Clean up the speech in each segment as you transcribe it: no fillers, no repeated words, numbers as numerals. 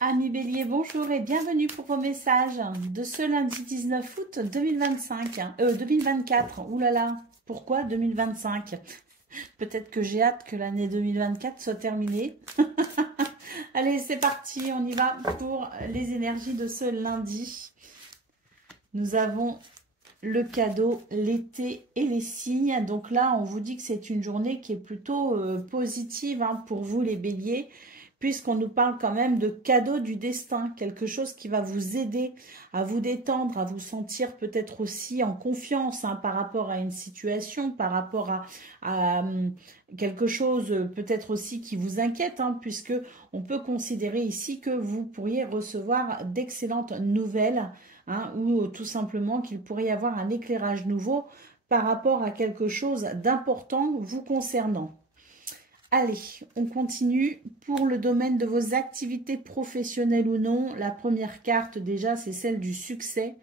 Amis Bélier, bonjour et bienvenue pour vos messages de ce lundi 19 août 2024. Ouh là là, pourquoi 2025? Peut-être que j'ai hâte que l'année 2024 soit terminée. Allez, c'est parti, on y va pour les énergies de ce lundi. Nous avons le cadeau, l'été et les signes. Donc là, on vous dit que c'est une journée qui est plutôt positive pour vous les béliers, puisqu'on nous parle quand même de cadeau du destin, quelque chose qui va vous aider à vous détendre, à vous sentir peut-être aussi en confiance par rapport à une situation, par rapport à quelque chose peut-être aussi qui vous inquiète, puisque on peut considérer ici que vous pourriez recevoir d'excellentes nouvelles, ou tout simplement qu'il pourrait y avoir un éclairage nouveau par rapport à quelque chose d'important vous concernant. Allez, on continue pour le domaine de vos activités professionnelles ou non. La première carte déjà, c'est celle du succès.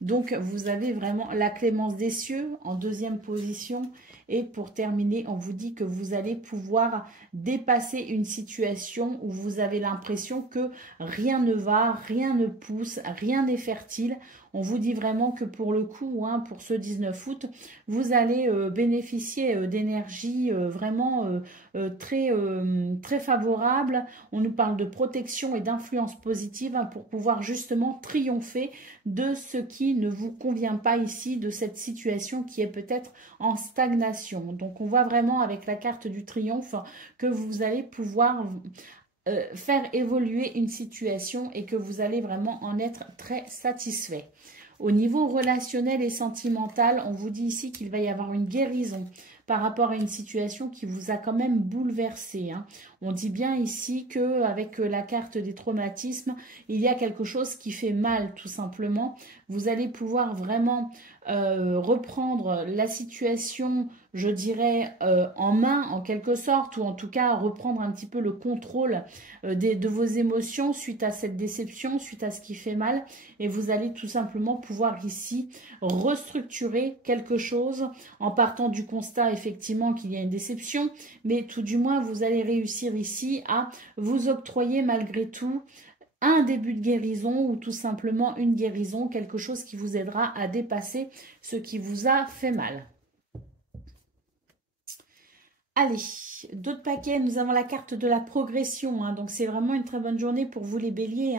Donc, vous avez vraiment la clémence des cieux en deuxième position. Et pour terminer, on vous dit que vous allez pouvoir dépasser une situation où vous avez l'impression que rien ne va, rien ne pousse, rien n'est fertile. On vous dit vraiment que pour le coup, pour ce 19 août, vous allez bénéficier d'énergie vraiment très favorable. On nous parle de protection et d'influence positive pour pouvoir justement triompher de ce qui ne vous convient pas ici, de cette situation qui est peut-être en stagnation. Donc on voit vraiment avec la carte du triomphe que vous allez pouvoir faire évoluer une situation et que vous allez vraiment en être très satisfait. Au niveau relationnel et sentimental, on vous dit ici qu'il va y avoir une guérison par rapport à une situation qui vous a quand même bouleversé. On dit bien ici qu'avec la carte des traumatismes, il y a quelque chose qui fait mal tout simplement. Vous allez pouvoir vraiment reprendre la situation, je dirais, en main en quelque sorte, ou en tout cas reprendre un petit peu le contrôle de vos émotions suite à cette déception, suite à ce qui fait mal, et vous allez tout simplement pouvoir ici restructurer quelque chose en partant du constat effectivement qu'il y a une déception, mais tout du moins vous allez réussir ici à vous octroyer malgré tout un début de guérison ou tout simplement une guérison, quelque chose qui vous aidera à dépasser ce qui vous a fait mal. Allez, d'autres paquets, nous avons la carte de la progression, donc c'est vraiment une très bonne journée pour vous les béliers.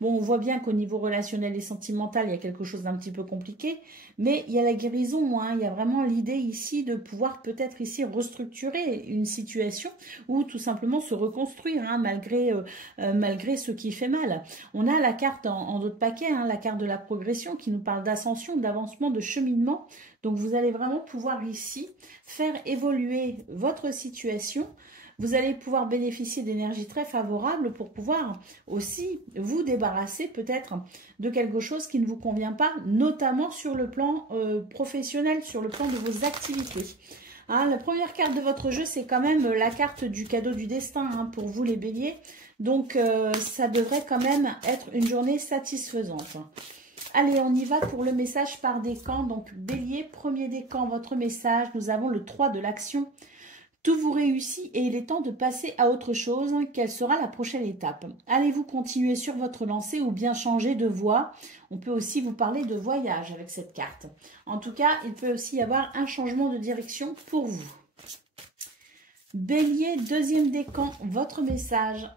Bon, on voit bien qu'au niveau relationnel et sentimental, il y a quelque chose d'un petit peu compliqué, mais il y a la guérison, il y a vraiment l'idée ici de pouvoir peut-être ici restructurer une situation ou tout simplement se reconstruire malgré ce qui fait mal. On a la carte en d'autres paquets, la carte de la progression qui nous parle d'ascension, d'avancement, de cheminement. Donc vous allez vraiment pouvoir ici faire évoluer votre situation. Vous allez pouvoir bénéficier d'énergie très favorable pour pouvoir aussi vous débarrasser peut-être de quelque chose qui ne vous convient pas, notamment sur le plan professionnel, sur le plan de vos activités. La première carte de votre jeu, c'est quand même la carte du cadeau du destin pour vous les béliers. Donc ça devrait quand même être une journée satisfaisante. Allez, on y va pour le message par décan. Donc, bélier, premier décan, votre message. Nous avons le 3 de l'action. Tout vous réussit et il est temps de passer à autre chose. Quelle sera la prochaine étape? Allez-vous continuer sur votre lancée ou bien changer de voie? On peut aussi vous parler de voyage avec cette carte. En tout cas, il peut aussi y avoir un changement de direction pour vous. Bélier, deuxième décan, votre message.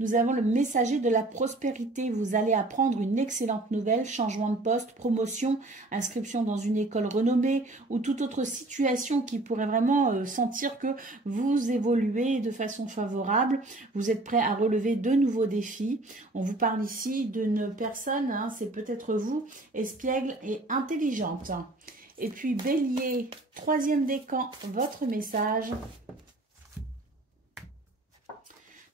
Nous avons le messager de la prospérité. Vous allez apprendre une excellente nouvelle, changement de poste, promotion, inscription dans une école renommée ou toute autre situation qui pourrait vraiment sentir que vous évoluez de façon favorable. Vous êtes prêt à relever de nouveaux défis. On vous parle ici d'une personne, c'est peut-être vous, espiègle et intelligente. Et puis Bélier, troisième décan, votre message.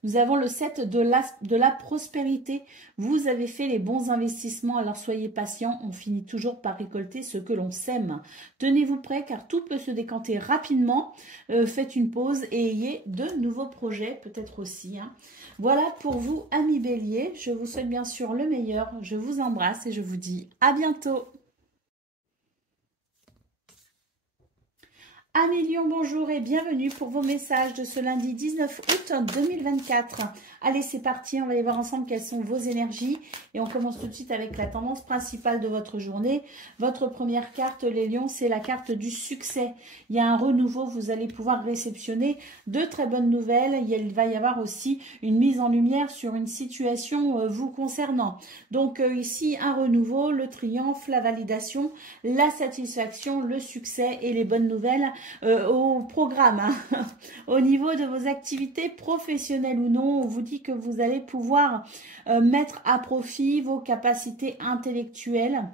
Nous avons le 7 de la prospérité. Vous avez fait les bons investissements, alors soyez patient. On finit toujours par récolter ce que l'on sème. Tenez-vous prêts car tout peut se décanter rapidement. Faites une pause et ayez de nouveaux projets peut-être aussi. Voilà pour vous, amis béliers. Je vous souhaite bien sûr le meilleur. Je vous embrasse et je vous dis à bientôt. Amélion, bonjour et bienvenue pour vos messages de ce lundi 19 août 2024. Allez, c'est parti, on va aller voir ensemble quelles sont vos énergies. Et on commence tout de suite avec la tendance principale de votre journée. Votre première carte, les lions, c'est la carte du succès. Il y a un renouveau, vous allez pouvoir réceptionner de très bonnes nouvelles. Il va y avoir aussi une mise en lumière sur une situation vous concernant. Donc ici, un renouveau, le triomphe, la validation, la satisfaction, le succès et les bonnes nouvelles au programme. Hein. Au niveau de vos activités professionnelles ou non, on vous dit que vous allez pouvoir mettre à profit vos capacités intellectuelles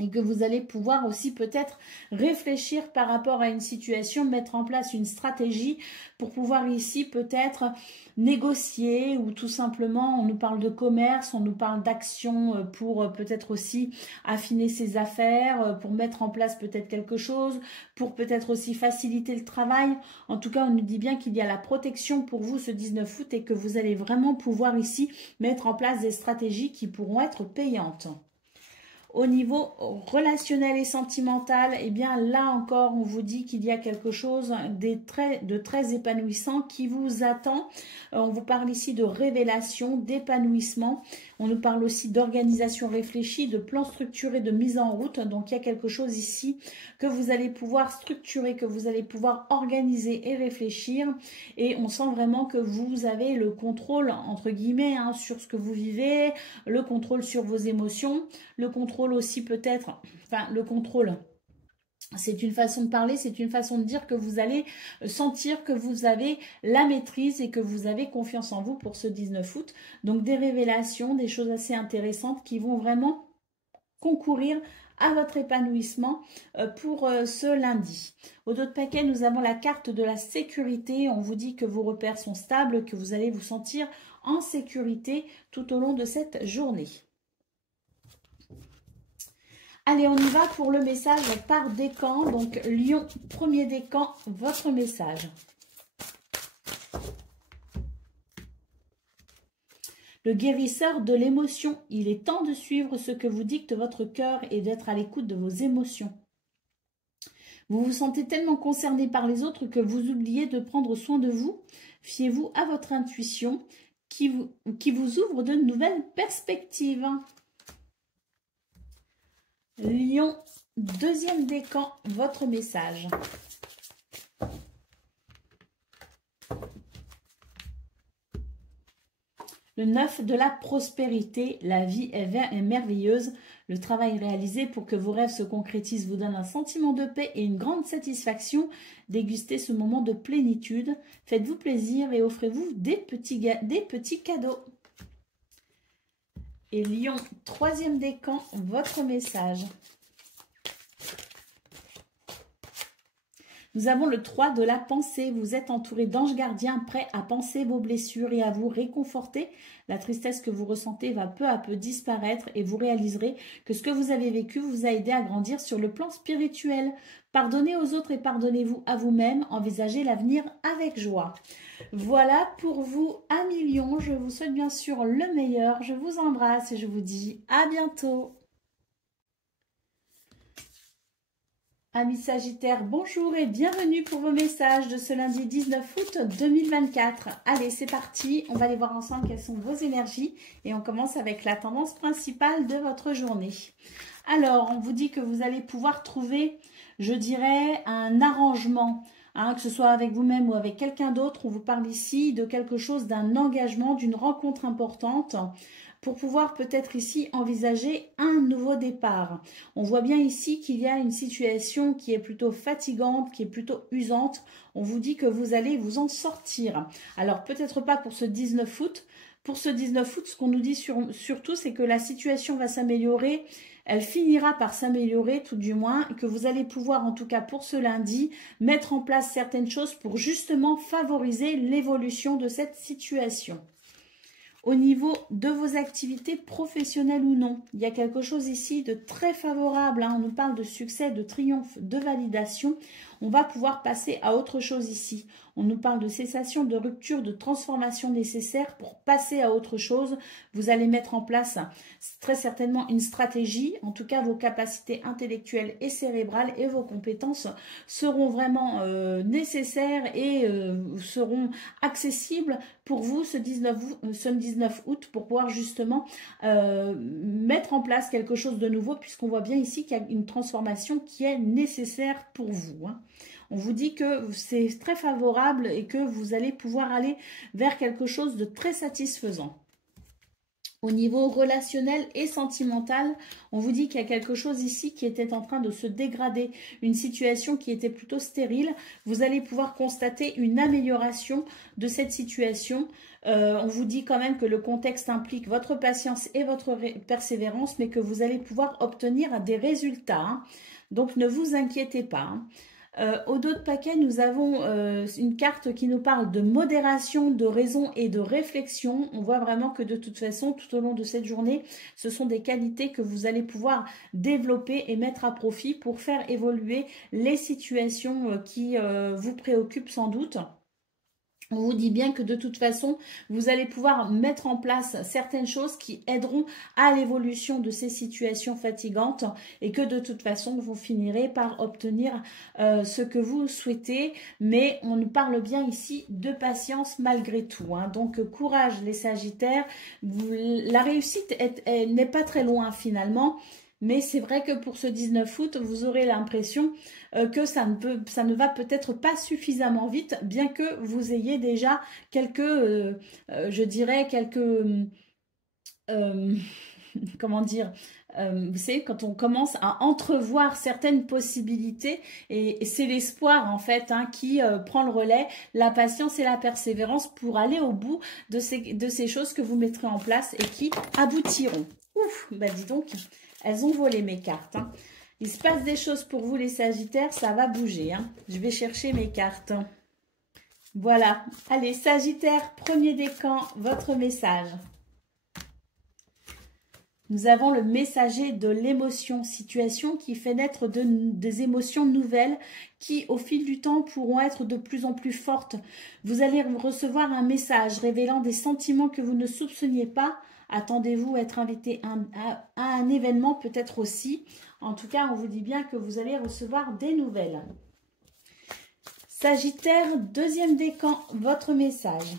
et que vous allez pouvoir aussi peut-être réfléchir par rapport à une situation, mettre en place une stratégie pour pouvoir ici peut-être négocier ou tout simplement, on nous parle de commerce, on nous parle d'action pour peut-être aussi affiner ses affaires, pour mettre en place peut-être quelque chose, pour peut-être aussi faciliter le travail. En tout cas, on nous dit bien qu'il y a la protection pour vous ce 19 août et que vous allez vraiment pouvoir ici mettre en place des stratégies qui pourront être payantes. Au niveau relationnel et sentimental, eh bien là encore, on vous dit qu'il y a quelque chose de très épanouissant qui vous attend. On vous parle ici de révélation, d'épanouissement. On nous parle aussi d'organisation réfléchie, de plan structuré, de mise en route. Donc il y a quelque chose ici que vous allez pouvoir structurer, que vous allez pouvoir organiser et réfléchir. Et on sent vraiment que vous avez le contrôle, entre guillemets, hein, sur ce que vous vivez, le contrôle sur vos émotions, le contrôle aussi peut-être, enfin le contrôle, c'est une façon de parler, c'est une façon de dire que vous allez sentir que vous avez la maîtrise et que vous avez confiance en vous pour ce 19 août. Donc des révélations, des choses assez intéressantes qui vont vraiment concourir à votre épanouissement pour ce lundi. Au dos de paquet, nous avons la carte de la sécurité. On vous dit que vos repères sont stables, que vous allez vous sentir en sécurité tout au long de cette journée. Allez, on y va pour le message par décan. Donc, Lion, premier décan, votre message. Le guérisseur de l'émotion. Il est temps de suivre ce que vous dicte votre cœur et d'être à l'écoute de vos émotions. Vous vous sentez tellement concerné par les autres que vous oubliez de prendre soin de vous. Fiez-vous à votre intuition qui vous ouvre de nouvelles perspectives. Lion, deuxième décan, votre message. Le 9 de la prospérité, la vie est merveilleuse. Le travail réalisé pour que vos rêves se concrétisent vous donne un sentiment de paix et une grande satisfaction. Dégustez ce moment de plénitude. Faites-vous plaisir et offrez-vous des petits cadeaux. Et Lion, troisième décan, votre message. Nous avons le 3 de la pensée. Vous êtes entouré d'anges gardiens prêts à penser vos blessures et à vous réconforter. La tristesse que vous ressentez va peu à peu disparaître et vous réaliserez que ce que vous avez vécu vous a aidé à grandir sur le plan spirituel. Pardonnez aux autres et pardonnez-vous à vous-même. Envisagez l'avenir avec joie. Voilà pour vous, amis Lions. Je vous souhaite bien sûr le meilleur. Je vous embrasse et je vous dis à bientôt. Amis Sagittaires, bonjour et bienvenue pour vos messages de ce lundi 19 août 2024. Allez, c'est parti. On va aller voir ensemble quelles sont vos énergies. Et on commence avec la tendance principale de votre journée. Alors, on vous dit que vous allez pouvoir trouver, je dirais, un arrangement. Hein, que ce soit avec vous-même ou avec quelqu'un d'autre, on vous parle ici de quelque chose, d'un engagement, d'une rencontre importante pour pouvoir peut-être ici envisager un nouveau départ. On voit bien ici qu'il y a une situation qui est plutôt fatigante, qui est plutôt usante. On vous dit que vous allez vous en sortir. Alors peut-être pas pour ce 19 août. Pour ce 19 août, ce qu'on nous dit surtout, c'est que la situation va s'améliorer. Elle finira par s'améliorer tout du moins et que vous allez pouvoir, en tout cas pour ce lundi, mettre en place certaines choses pour justement favoriser l'évolution de cette situation. Au niveau de vos activités professionnelles ou non, il y a quelque chose ici de très favorable. Hein. On nous parle de succès, de triomphe, de validation. On va pouvoir passer à autre chose ici. On nous parle de cessation, de rupture, de transformation nécessaire pour passer à autre chose. Vous allez mettre en place très certainement une stratégie. En tout cas, vos capacités intellectuelles et cérébrales et vos compétences seront vraiment nécessaires et seront accessibles pour vous ce 19 août pour pouvoir justement mettre en place quelque chose de nouveau, puisqu'on voit bien ici qu'il y a une transformation qui est nécessaire pour vous, hein. On vous dit que c'est très favorable et que vous allez pouvoir aller vers quelque chose de très satisfaisant. Au niveau relationnel et sentimental, on vous dit qu'il y a quelque chose ici qui était en train de se dégrader, une situation qui était plutôt stérile. Vous allez pouvoir constater une amélioration de cette situation. On vous dit quand même que le contexte implique votre patience et votre persévérance, mais que vous allez pouvoir obtenir des résultats, hein. Donc ne vous inquiétez pas, hein. Au dos de paquet, nous avons une carte qui nous parle de modération, de raison et de réflexion. On voit vraiment que de toute façon, tout au long de cette journée, ce sont des qualités que vous allez pouvoir développer et mettre à profit pour faire évoluer les situations qui vous préoccupent sans doute. On vous dit bien que de toute façon, vous allez pouvoir mettre en place certaines choses qui aideront à l'évolution de ces situations fatigantes et que de toute façon, vous finirez par obtenir ce que vous souhaitez. Mais on nous parle bien ici de patience malgré tout, hein. Donc, courage les Sagittaires. La réussite n'est pas très loin finalement. Mais c'est vrai que pour ce 19 août, vous aurez l'impression que ça ne va peut-être pas suffisamment vite, bien que vous ayez déjà quelques, je dirais, comment dire, vous savez, quand on commence à entrevoir certaines possibilités, et c'est l'espoir en fait hein, qui prend le relais, la patience et la persévérance pour aller au bout de ces choses que vous mettrez en place et qui aboutiront. Ouf, bah dis donc. Elles ont volé mes cartes, hein. Il se passe des choses pour vous les Sagittaires, ça va bouger, hein. Je vais chercher mes cartes. Voilà. Allez, Sagittaire, premier décan, votre message. Nous avons le messager de l'émotion, situation qui fait naître des émotions nouvelles qui, au fil du temps, pourront être de plus en plus fortes. Vous allez recevoir un message révélant des sentiments que vous ne soupçonniez pas. Attendez-vous à être invité à un événement peut-être aussi. En tout cas, on vous dit bien que vous allez recevoir des nouvelles. Sagittaire, deuxième décan, votre message.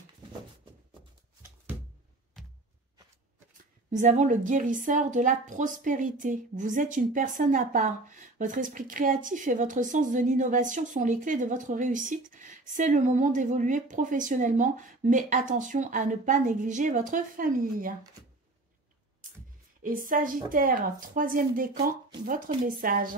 Nous avons le guérisseur de la prospérité. Vous êtes une personne à part. Votre esprit créatif et votre sens de l'innovation sont les clés de votre réussite. C'est le moment d'évoluer professionnellement, mais attention à ne pas négliger votre famille. Et Sagittaire, troisième décan, votre message.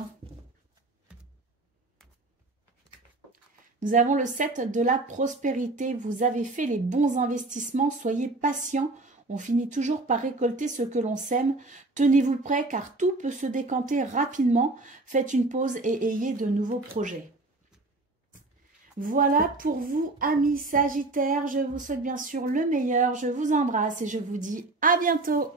Nous avons le 7 de la prospérité. Vous avez fait les bons investissements, soyez patient. On finit toujours par récolter ce que l'on sème. Tenez-vous prêt car tout peut se décanter rapidement. Faites une pause et ayez de nouveaux projets. Voilà pour vous, amis Sagittaires. Je vous souhaite bien sûr le meilleur. Je vous embrasse et je vous dis à bientôt.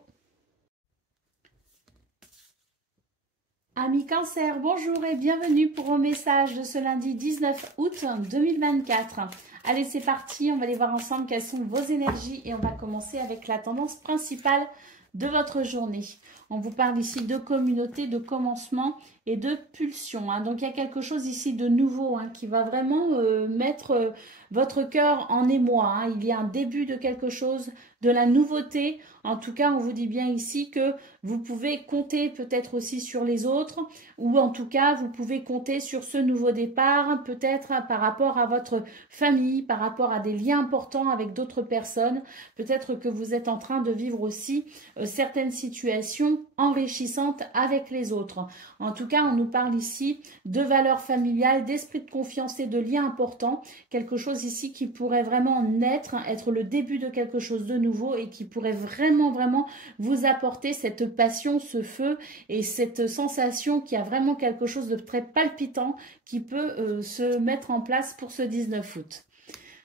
Amis Cancer, bonjour et bienvenue pour vos messages de ce lundi 19 août 2024. Allez, c'est parti, on va aller voir ensemble quelles sont vos énergies et on va commencer avec la tendance principale de votre journée. On vous parle ici de communauté, de commencement et de pulsion, hein. Donc, il y a quelque chose ici de nouveau hein, qui va vraiment mettre votre cœur en émoi, hein. Il y a un début de quelque chose, de la nouveauté. En tout cas, on vous dit bien ici que vous pouvez compter peut-être aussi sur les autres ou en tout cas, vous pouvez compter sur ce nouveau départ, peut-être par rapport à votre famille, par rapport à des liens importants avec d'autres personnes. Peut-être que vous êtes en train de vivre aussi certaines situations enrichissantes avec les autres. En tout cas, on nous parle ici de valeurs familiales, d'esprit de confiance et de liens importants. Quelque chose ici qui pourrait vraiment naître, être le début de quelque chose de nouveau et qui pourrait vraiment vous apporter cette passion, ce feu et cette sensation qu'il y a vraiment quelque chose de très palpitant qui peut se mettre en place pour ce 19 août.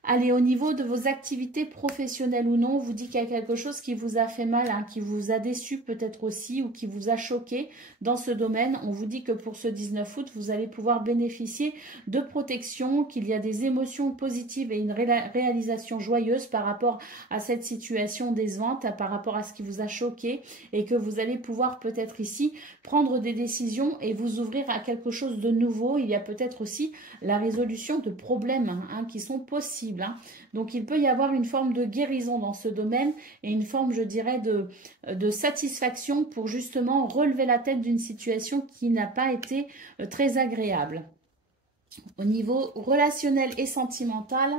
Allez, au niveau de vos activités professionnelles ou non, on vous dit qu'il y a quelque chose qui vous a fait mal, hein, qui vous a déçu peut-être aussi ou qui vous a choqué dans ce domaine. On vous dit que pour ce 19 août, vous allez pouvoir bénéficier de protection, qu'il y a des émotions positives et une réalisation joyeuse par rapport à cette situation décevante, par rapport à ce qui vous a choqué et que vous allez pouvoir peut-être ici prendre des décisions et vous ouvrir à quelque chose de nouveau. Il y a peut-être aussi la résolution de problèmes hein, qui sont possibles. Hein. Donc, il peut y avoir une forme de guérison dans ce domaine et une forme, je dirais, de satisfaction pour justement relever la tête d'une situation qui n'a pas été très agréable. Au niveau relationnel et sentimental,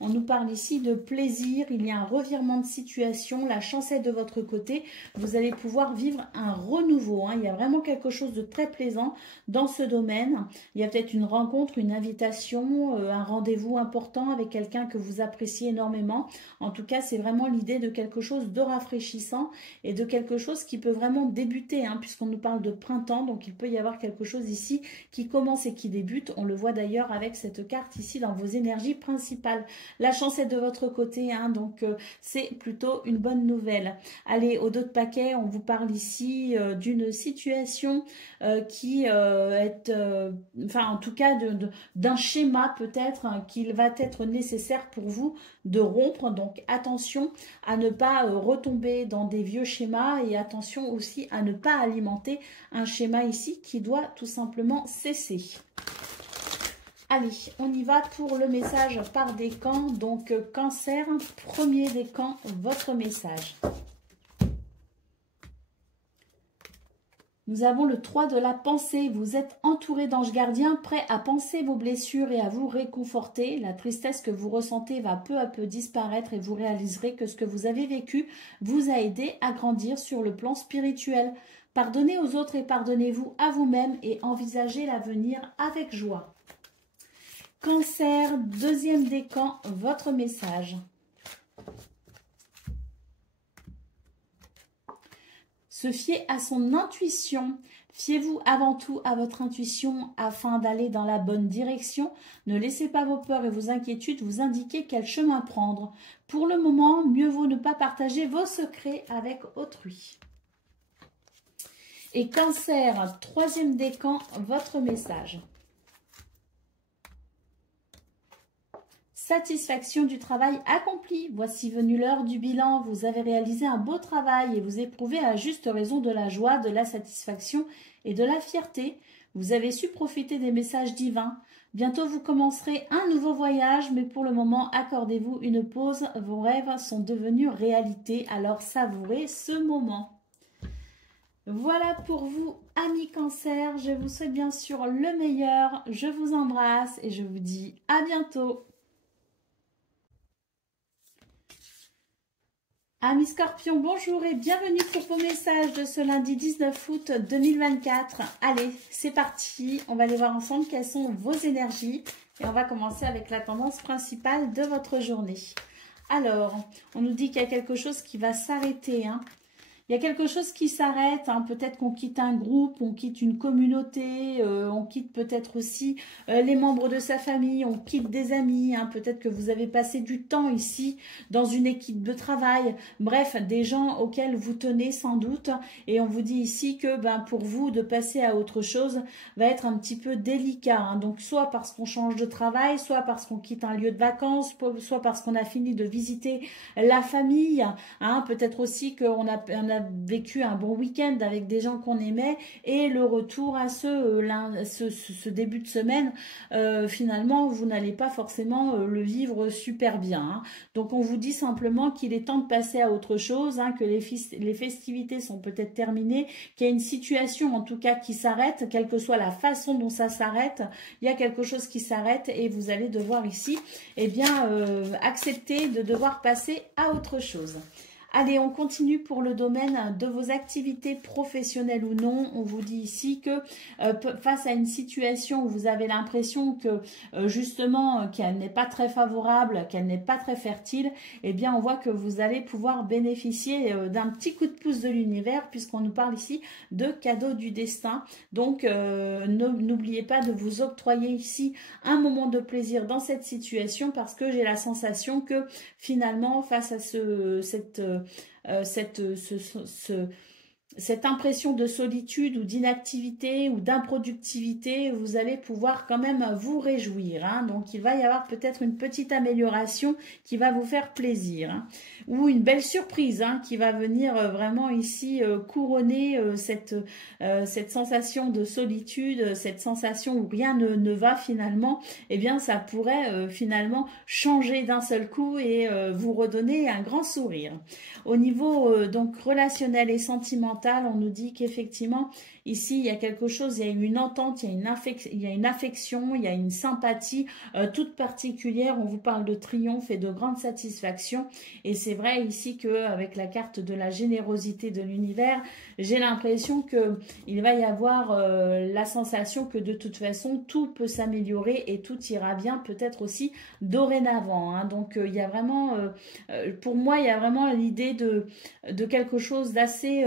on nous parle ici de plaisir, il y a un revirement de situation, la chance est de votre côté, vous allez pouvoir vivre un renouveau. Hein. Il y a vraiment quelque chose de très plaisant dans ce domaine. Il y a peut-être une rencontre, une invitation, un rendez-vous important avec quelqu'un que vous appréciez énormément. En tout cas, c'est vraiment l'idée de quelque chose de rafraîchissant et de quelque chose qui peut vraiment débuter, hein, puisqu'on nous parle de printemps, donc il peut y avoir quelque chose ici qui commence et qui débute. On le voit d'ailleurs avec cette carte ici dans vos énergies principales. La chance est de votre côté, hein, donc c'est plutôt une bonne nouvelle. Allez, au dos de paquet, on vous parle ici d'une situation qui est, enfin en tout cas d'un schéma peut-être qu'il va être nécessaire pour vous de rompre. Donc attention à ne pas retomber dans des vieux schémas et attention aussi à ne pas alimenter un schéma ici qui doit tout simplement cesser. Allez, on y va pour le message par décan. Donc, Cancer, premier décan, votre message. Nous avons le 3 de la pensée. Vous êtes entouré d'anges gardiens, prêts à penser vos blessures et à vous réconforter. La tristesse que vous ressentez va peu à peu disparaître et vous réaliserez que ce que vous avez vécu vous a aidé à grandir sur le plan spirituel. Pardonnez aux autres et pardonnez-vous à vous-même et envisagez l'avenir avec joie. Cancer, deuxième décan, votre message. Se fier à son intuition. Fiez-vous avant tout à votre intuition afin d'aller dans la bonne direction. Ne laissez pas vos peurs et vos inquiétudes vous indiquer quel chemin prendre. Pour le moment, mieux vaut ne pas partager vos secrets avec autrui. Et Cancer, troisième décan, votre message. Satisfaction du travail accompli. Voici venue l'heure du bilan. Vous avez réalisé un beau travail et vous éprouvez à juste raison de la joie, de la satisfaction et de la fierté. Vous avez su profiter des messages divins. Bientôt vous commencerez un nouveau voyage, mais pour le moment, accordez-vous une pause. Vos rêves sont devenus réalité, alors savourez ce moment. Voilà pour vous, amis Cancer. Je vous souhaite bien sûr le meilleur. Je vous embrasse et je vous dis à bientôt. Amis Scorpions, bonjour et bienvenue pour vos messages de ce lundi 19 août 2024. Allez, c'est parti. On va aller voir ensemble quelles sont vos énergies. Et on va commencer avec la tendance principale de votre journée. Alors, on nous dit qu'il y a quelque chose qui va s'arrêter, hein. Il y a quelque chose qui s'arrête, hein. Peut-être qu'on quitte un groupe, on quitte une communauté, on quitte peut-être aussi les membres de sa famille, on quitte des amis, hein. Peut-être que vous avez passé du temps ici dans une équipe de travail, bref, des gens auxquels vous tenez sans doute. Et on vous dit ici que pour vous, de passer à autre chose va être un petit peu délicat, hein. Donc soit parce qu'on change de travail, soit parce qu'on quitte un lieu de vacances, soit parce qu'on a fini de visiter la famille, hein. Peut-être aussi qu'on a vécu un bon week-end avec des gens qu'on aimait et le retour à ce début de semaine, finalement, vous n'allez pas forcément le vivre super bien, hein. Donc, on vous dit simplement qu'il est temps de passer à autre chose, hein, que les festivités sont peut-être terminées, qu'il y a une situation, en tout cas, qui s'arrête, quelle que soit la façon dont ça s'arrête, il y a quelque chose qui s'arrête et vous allez devoir ici, eh bien, accepter de devoir passer à autre chose. Allez, on continue pour le domaine de vos activités professionnelles ou non. On vous dit ici que face à une situation où vous avez l'impression que justement qu'elle n'est pas très favorable, qu'elle n'est pas très fertile, eh bien on voit que vous allez pouvoir bénéficier d'un petit coup de pouce de l'univers puisqu'on nous parle ici de cadeaux du destin. Donc n'oubliez pas de vous octroyer ici un moment de plaisir dans cette situation parce que j'ai la sensation que finalement face à cette impression de solitude ou d'inactivité ou d'improductivité, vous allez pouvoir quand même vous réjouir. Hein. Donc, il va y avoir peut-être une petite amélioration qui va vous faire plaisir. Hein. Ou une belle surprise hein, qui va venir vraiment ici couronner cette sensation de solitude, cette sensation où rien ne va finalement. Eh bien, ça pourrait finalement changer d'un seul coup et vous redonner un grand sourire. Au niveau donc relationnel et sentimental, on nous dit qu'effectivement, ici, il y a quelque chose, il y a une entente, il y a une affection, il y a une sympathie toute particulière. On vous parle de triomphe et de grande satisfaction. Et c'est vrai ici qu'avec la carte de la générosité de l'univers, j'ai l'impression qu'il va y avoir la sensation que de toute façon, tout peut s'améliorer et tout ira bien, peut-être aussi dorénavant. Hein. Donc, il y a vraiment, pour moi, il y a vraiment l'idée de quelque chose d'assez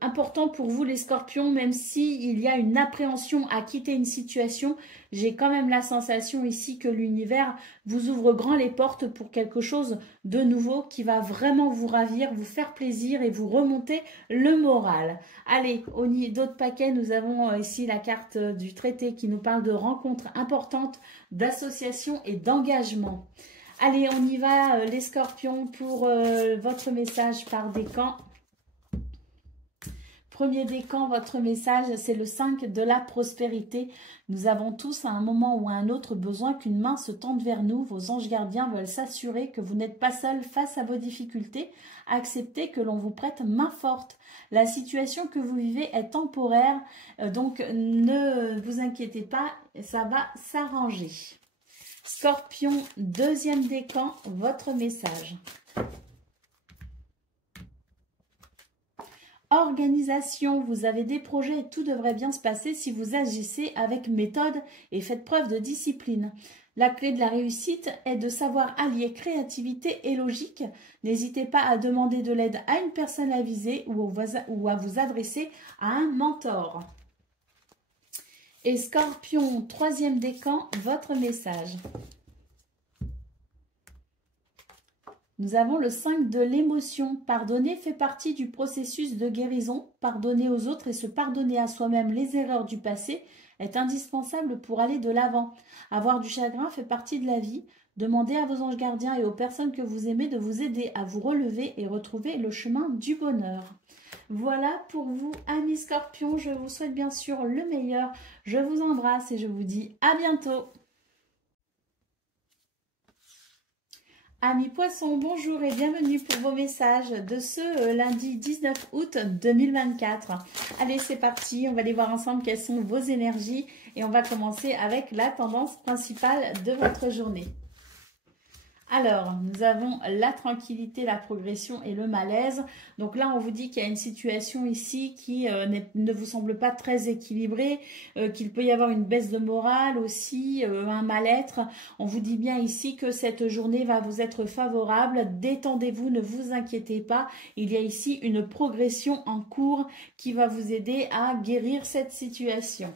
important pour vous les scorpions, même si il y a une appréhension à quitter une situation, j'ai quand même la sensation ici que l'univers vous ouvre grand les portes pour quelque chose de nouveau qui va vraiment vous ravir, vous faire plaisir et vous remonter le moral. Allez, au niveau d'autres paquets, nous avons ici la carte du traité qui nous parle de rencontres importantes, d'associations et d'engagement. Allez, on y va les scorpions pour votre message par décan. Premier décan, votre message, c'est le 5 de la prospérité. Nous avons tous à un moment ou à un autre besoin qu'une main se tende vers nous. Vos anges gardiens veulent s'assurer que vous n'êtes pas seul face à vos difficultés. Acceptez que l'on vous prête main forte. La situation que vous vivez est temporaire, donc ne vous inquiétez pas, ça va s'arranger. Scorpion, deuxième décan, votre message. Organisation, vous avez des projets et tout devrait bien se passer si vous agissez avec méthode et faites preuve de discipline. La clé de la réussite est de savoir allier créativité et logique. N'hésitez pas à demander de l'aide à une personne avisée ou à vous adresser à un mentor. Et Scorpion, troisième décan, votre message. Nous avons le 5 de l'émotion. Pardonner fait partie du processus de guérison. Pardonner aux autres et se pardonner à soi-même les erreurs du passé est indispensable pour aller de l'avant. Avoir du chagrin fait partie de la vie. Demandez à vos anges gardiens et aux personnes que vous aimez de vous aider à vous relever et retrouver le chemin du bonheur. Voilà pour vous, amis scorpions. Je vous souhaite bien sûr le meilleur. Je vous embrasse et je vous dis à bientôt. Amis poissons, bonjour et bienvenue pour vos messages de ce lundi 19 août 2024. Allez, c'est parti, on va aller voir ensemble quelles sont vos énergies et on va commencer avec la tendance principale de votre journée. Alors, nous avons la tranquillité, la progression et le malaise. Donc là, on vous dit qu'il y a une situation ici qui ne vous semble pas très équilibrée, qu'il peut y avoir une baisse de morale aussi, un mal-être. On vous dit bien ici que cette journée va vous être favorable. Détendez-vous, ne vous inquiétez pas. Il y a ici une progression en cours qui va vous aider à guérir cette situation.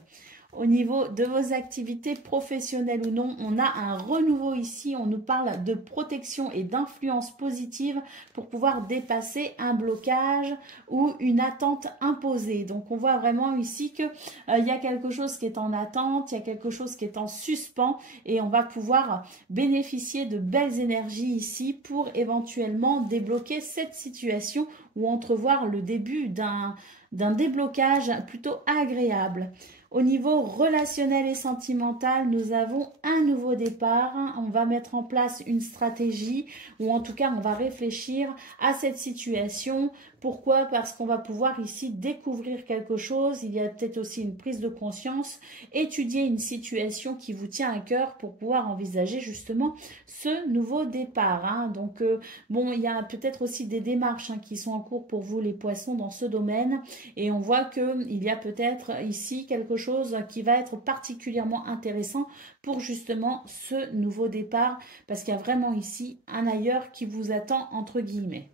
Au niveau de vos activités professionnelles ou non, on a un renouveau ici. On nous parle de protection et d'influence positive pour pouvoir dépasser un blocage ou une attente imposée. Donc, on voit vraiment ici qu'il y a quelque chose qui est en attente, il y a quelque chose qui est en suspens et on va pouvoir bénéficier de belles énergies ici pour éventuellement débloquer cette situation ou entrevoir le début d'un déblocage plutôt agréable. Au niveau relationnel et sentimental, nous avons un nouveau départ. On va mettre en place une stratégie ou en tout cas, on va réfléchir à cette situation. Pourquoi? Parce qu'on va pouvoir ici découvrir quelque chose. Il y a peut-être aussi une prise de conscience, étudier une situation qui vous tient à cœur pour pouvoir envisager justement ce nouveau départ. Hein. Donc, bon, il y a peut-être aussi des démarches qui sont en cours pour vous les poissons dans ce domaine. Et on voit qu'il y a peut-être ici quelque chose qui va être particulièrement intéressant pour justement ce nouveau départ, parce qu'il y a vraiment ici un ailleurs qui vous attend entre guillemets.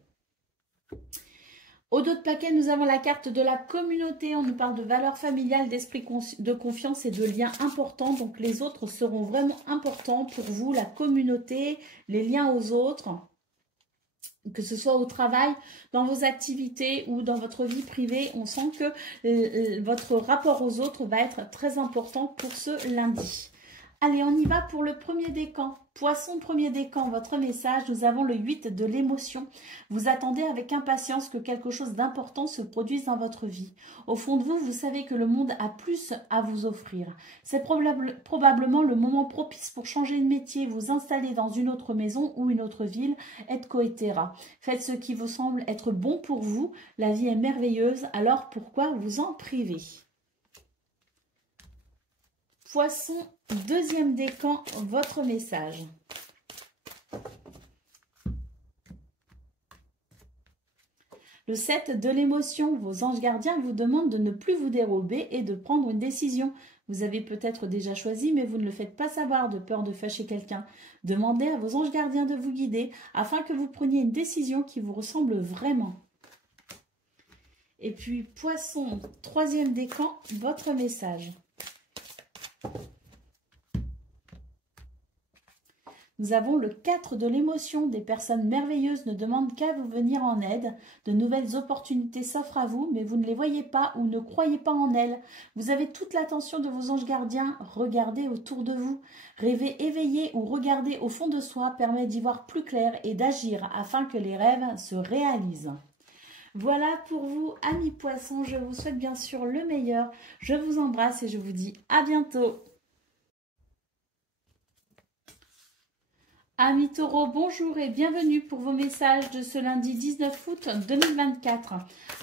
Au dos de paquet, nous avons la carte de la communauté. On nous parle de valeurs familiales, d'esprit de confiance et de liens importants. Donc les autres seront vraiment importants pour vous, la communauté, les liens aux autres. Que ce soit au travail, dans vos activités ou dans votre vie privée, on sent que votre rapport aux autres va être très important pour ce lundi. Allez, on y va pour le premier décan. Poisson, premier décan, votre message. Nous avons le 8 de l'émotion. Vous attendez avec impatience que quelque chose d'important se produise dans votre vie. Au fond de vous, vous savez que le monde a plus à vous offrir. C'est probablement le moment propice pour changer de métier, vous installer dans une autre maison ou une autre ville, etc. Faites ce qui vous semble être bon pour vous. La vie est merveilleuse, alors pourquoi vous en priver? Poisson, deuxième décan, votre message. Le 7 de l'émotion, vos anges gardiens vous demandent de ne plus vous dérober et de prendre une décision. Vous avez peut-être déjà choisi, mais vous ne le faites pas savoir de peur de fâcher quelqu'un. Demandez à vos anges gardiens de vous guider afin que vous preniez une décision qui vous ressemble vraiment. Et puis, Poisson, troisième décan, votre message. Nous avons le 4 de l'émotion. Des personnes merveilleuses ne demandent qu'à vous venir en aide. De nouvelles opportunités s'offrent à vous, mais vous ne les voyez pas ou ne croyez pas en elles. Vous avez toute l'attention de vos anges gardiens. Regardez autour de vous. Rêver éveillé ou regarder au fond de soi permet d'y voir plus clair et d'agir afin que les rêves se réalisent. Voilà pour vous, amis poissons. Je vous souhaite bien sûr le meilleur. Je vous embrasse et je vous dis à bientôt. Amis taureaux, bonjour et bienvenue pour vos messages de ce lundi 19 août 2024.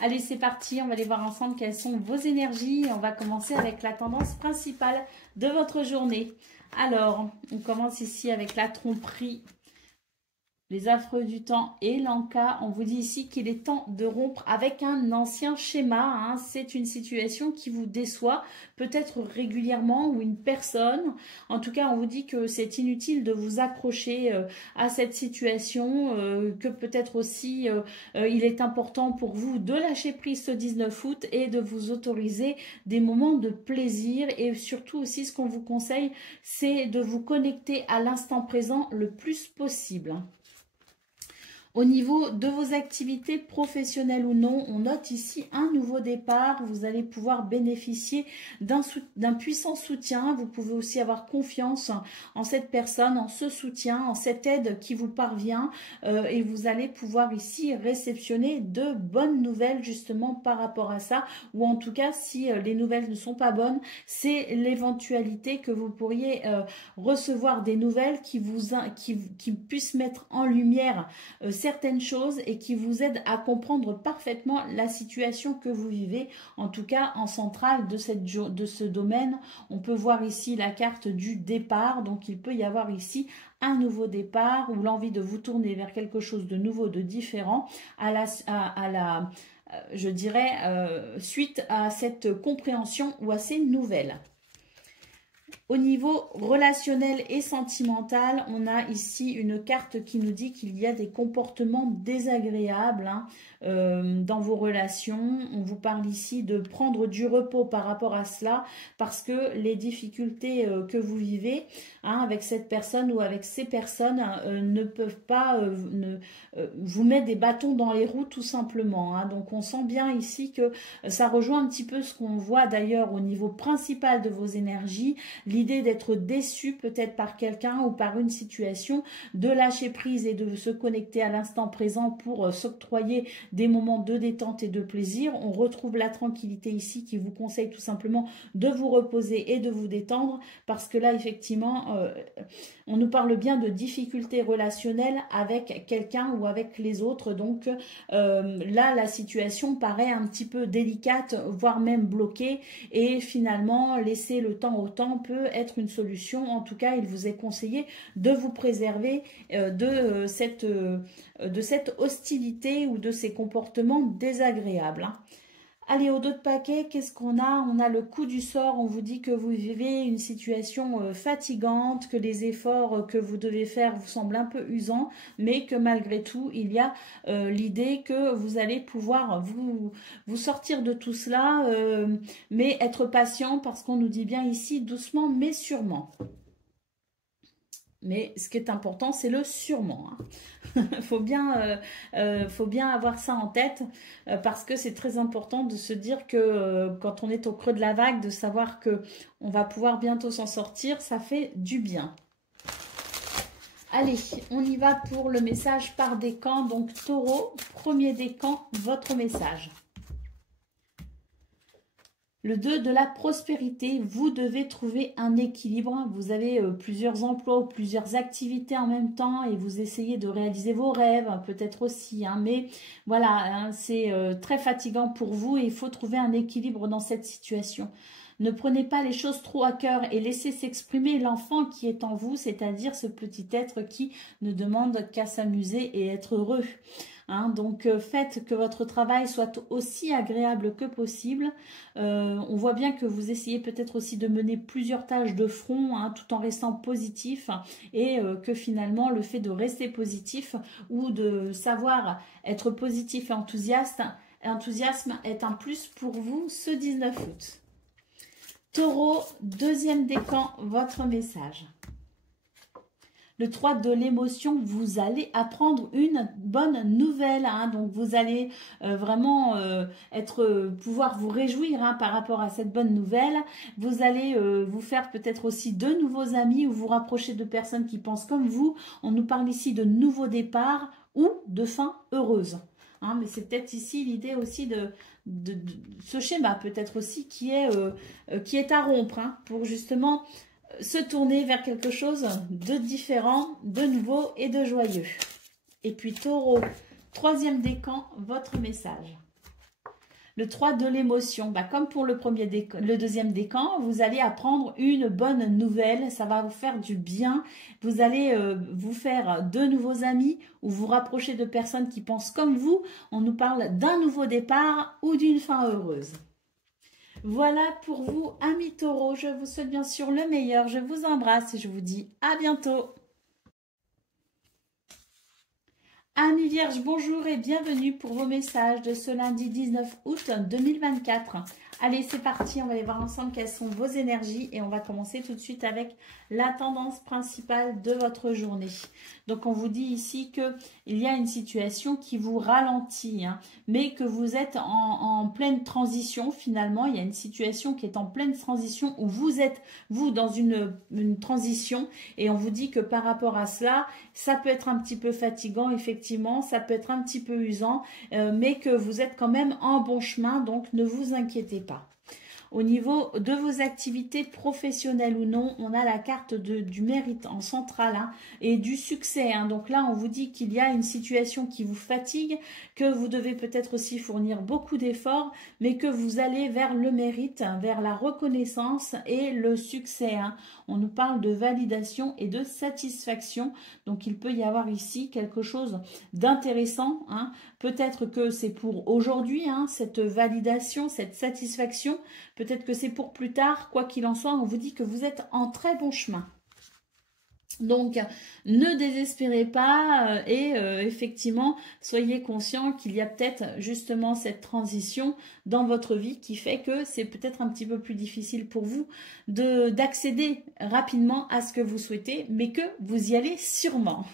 Allez, c'est parti, on va aller voir ensemble quelles sont vos énergies. On va commencer avec la tendance principale de votre journée. Alors, on commence ici avec la tromperie, les affreux du temps et l'enca. On vous dit ici qu'il est temps de rompre avec un ancien schéma. Hein. C'est une situation qui vous déçoit, peut-être régulièrement, ou une personne. En tout cas, on vous dit que c'est inutile de vous accrocher à cette situation, que peut-être aussi il est important pour vous de lâcher prise ce 19 août et de vous autoriser des moments de plaisir. Et surtout aussi, ce qu'on vous conseille, c'est de vous connecter à l'instant présent le plus possible. Au niveau de vos activités professionnelles ou non, on note ici un nouveau départ. Vous allez pouvoir bénéficier d'un puissant soutien. Vous pouvez aussi avoir confiance en cette personne, en ce soutien, en cette aide qui vous parvient. Et vous allez pouvoir ici réceptionner de bonnes nouvelles justement par rapport à ça. Ou en tout cas, si les nouvelles ne sont pas bonnes, c'est l'éventualité que vous pourriez recevoir des nouvelles qui puissent mettre en lumière certaines choses et qui vous aident à comprendre parfaitement la situation que vous vivez. En tout cas, en centrale de ce domaine, on peut voir ici la carte du départ. Donc, il peut y avoir ici un nouveau départ ou l'envie de vous tourner vers quelque chose de nouveau, de différent je dirais, suite à cette compréhension ou à ces nouvelles. Au niveau relationnel et sentimental, on a ici une carte qui nous dit qu'il y a des comportements désagréables dans vos relations. On vous parle ici de prendre du repos par rapport à cela parce que les difficultés que vous vivez avec cette personne ou avec ces personnes ne peuvent pas vous mettre des bâtons dans les roues tout simplement. Donc on sent bien ici que ça rejoint un petit peu ce qu'on voit d'ailleurs au niveau principal de vos énergies. l'idée d'être déçu peut-être par quelqu'un ou par une situation, de lâcher prise et de se connecter à l'instant présent pour s'octroyer des moments de détente et de plaisir. On retrouve la tranquillité ici qui vous conseille tout simplement de vous reposer et de vous détendre, parce que là effectivement on nous parle bien de difficultés relationnelles avec quelqu'un ou avec les autres. Donc là la situation paraît un petit peu délicate, voire même bloquée, et finalement laisser le temps au temps peut être une solution. En tout cas, il vous est conseillé de vous préserver de cette hostilité ou de ces comportements désagréables, hein. Allez, au dos de paquet, qu'est-ce qu'on a? On a le coup du sort. On vous dit que vous vivez une situation fatigante, que les efforts que vous devez faire vous semblent un peu usants, mais que malgré tout, il y a l'idée que vous allez pouvoir vous sortir de tout cela, mais être patient, parce qu'on nous dit bien ici doucement mais sûrement. Mais ce qui est important, c'est le sûrement, hein. faut bien avoir ça en tête, parce que c'est très important de se dire que quand on est au creux de la vague, de savoir que on va pouvoir bientôt s'en sortir, ça fait du bien. Allez, on y va pour le message par décan. Donc Taureau, premier décan, votre message. Le 2 de la prospérité, vous devez trouver un équilibre. Vous avez plusieurs emplois ou plusieurs activités en même temps et vous essayez de réaliser vos rêves, peut-être aussi, hein, mais voilà, hein, c'est très fatigant pour vous et il faut trouver un équilibre dans cette situation. Ne prenez pas les choses trop à cœur et laissez s'exprimer l'enfant qui est en vous, c'est-à-dire ce petit être qui ne demande qu'à s'amuser et être heureux. Hein, donc faites que votre travail soit aussi agréable que possible. On voit bien que vous essayez peut-être aussi de mener plusieurs tâches de front, hein, tout en restant positif, et que finalement le fait de rester positif ou de savoir être positif et enthousiasme est un plus pour vous ce 19 août. Taureau, deuxième décan, votre message. Le 3 de l'émotion, vous allez apprendre une bonne nouvelle, hein, donc vous allez vraiment pouvoir vous réjouir, hein, par rapport à cette bonne nouvelle. Vous allez vous faire peut-être aussi de nouveaux amis ou vous rapprocher de personnes qui pensent comme vous. On nous parle ici de nouveaux départs ou de fin heureuse. Hein, mais c'est peut-être ici l'idée aussi de ce schéma, peut-être aussi qui est à rompre, hein, pour justement se tourner vers quelque chose de différent, de nouveau et de joyeux. Et puis Taureau, troisième décan, votre message. Le 3 de l'émotion, comme pour le deuxième décan, vous allez apprendre une bonne nouvelle, ça va vous faire du bien. Vous allez vous faire de nouveaux amis ou vous rapprocher de personnes qui pensent comme vous. On nous parle d'un nouveau départ ou d'une fin heureuse. Voilà pour vous, amis Taureau. Je vous souhaite bien sûr le meilleur. Je vous embrasse et je vous dis à bientôt. Amis Vierges, bonjour et bienvenue pour vos messages de ce lundi 19 août 2024. Allez, c'est parti, on va aller voir ensemble quelles sont vos énergies et on va commencer tout de suite avec la tendance principale de votre journée. Donc, on vous dit ici qu'il y a une situation qui vous ralentit, hein, mais que vous êtes en pleine transition finalement. Il y a une situation qui est en pleine transition où vous êtes, vous, dans une transition et on vous dit que par rapport à cela, ça peut être un petit peu fatigant, effectivement, ça peut être un petit peu usant, mais que vous êtes quand même en bon chemin, donc ne vous inquiétez pas. Au niveau de vos activités professionnelles ou non, on a la carte du mérite en centrale, hein, et du succès, hein. Donc là, on vous dit qu'il y a une situation qui vous fatigue, que vous devez peut-être aussi fournir beaucoup d'efforts, mais que vous allez vers le mérite, vers la reconnaissance et le succès, hein. On nous parle de validation et de satisfaction. Donc, il peut y avoir ici quelque chose d'intéressant, hein. Peut-être que c'est pour aujourd'hui, hein, cette validation, cette satisfaction. Peut-être que c'est pour plus tard. Quoi qu'il en soit, on vous dit que vous êtes en très bon chemin. Donc, ne désespérez pas et effectivement, soyez conscient qu'il y a peut-être justement cette transition dans votre vie qui fait que c'est peut-être un petit peu plus difficile pour vous d'accéder rapidement à ce que vous souhaitez, mais que vous y allez sûrement.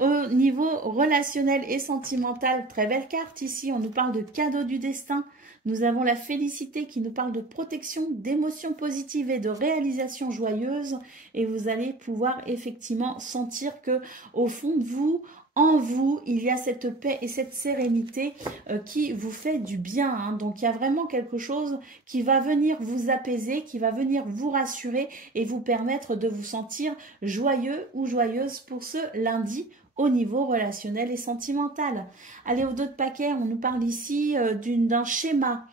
Au niveau relationnel et sentimental, très belle carte ici, on nous parle de cadeau du destin. Nous avons la félicité qui nous parle de protection, d'émotions positives et de réalisations joyeuses. Et vous allez pouvoir effectivement sentir que au fond de vous, en vous, il y a cette paix et cette sérénité qui vous fait du bien. Hein. Donc, il y a vraiment quelque chose qui va venir vous apaiser, qui va venir vous rassurer et vous permettre de vous sentir joyeux ou joyeuse pour ce lundi au niveau relationnel et sentimental. Allez, au dos de paquet, on nous parle ici d'un schéma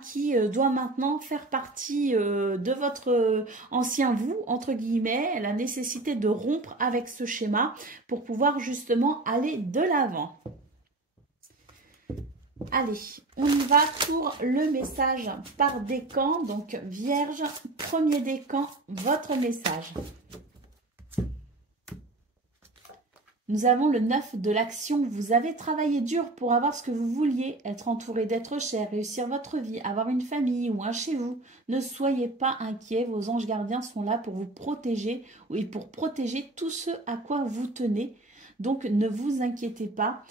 qui doit maintenant faire partie de votre ancien vous, entre guillemets, la nécessité de rompre avec ce schéma pour pouvoir justement aller de l'avant. Allez, on y va pour le message par décan. Donc, Vierge, premier décan, votre message. Nous avons le 9 de l'action. Vous avez travaillé dur pour avoir ce que vous vouliez, être entouré d'êtres chers, réussir votre vie, avoir une famille ou un chez vous. Ne soyez pas inquiets, vos anges gardiens sont là pour vous protéger et pour protéger tout ce à quoi vous tenez. Donc ne vous inquiétez pas,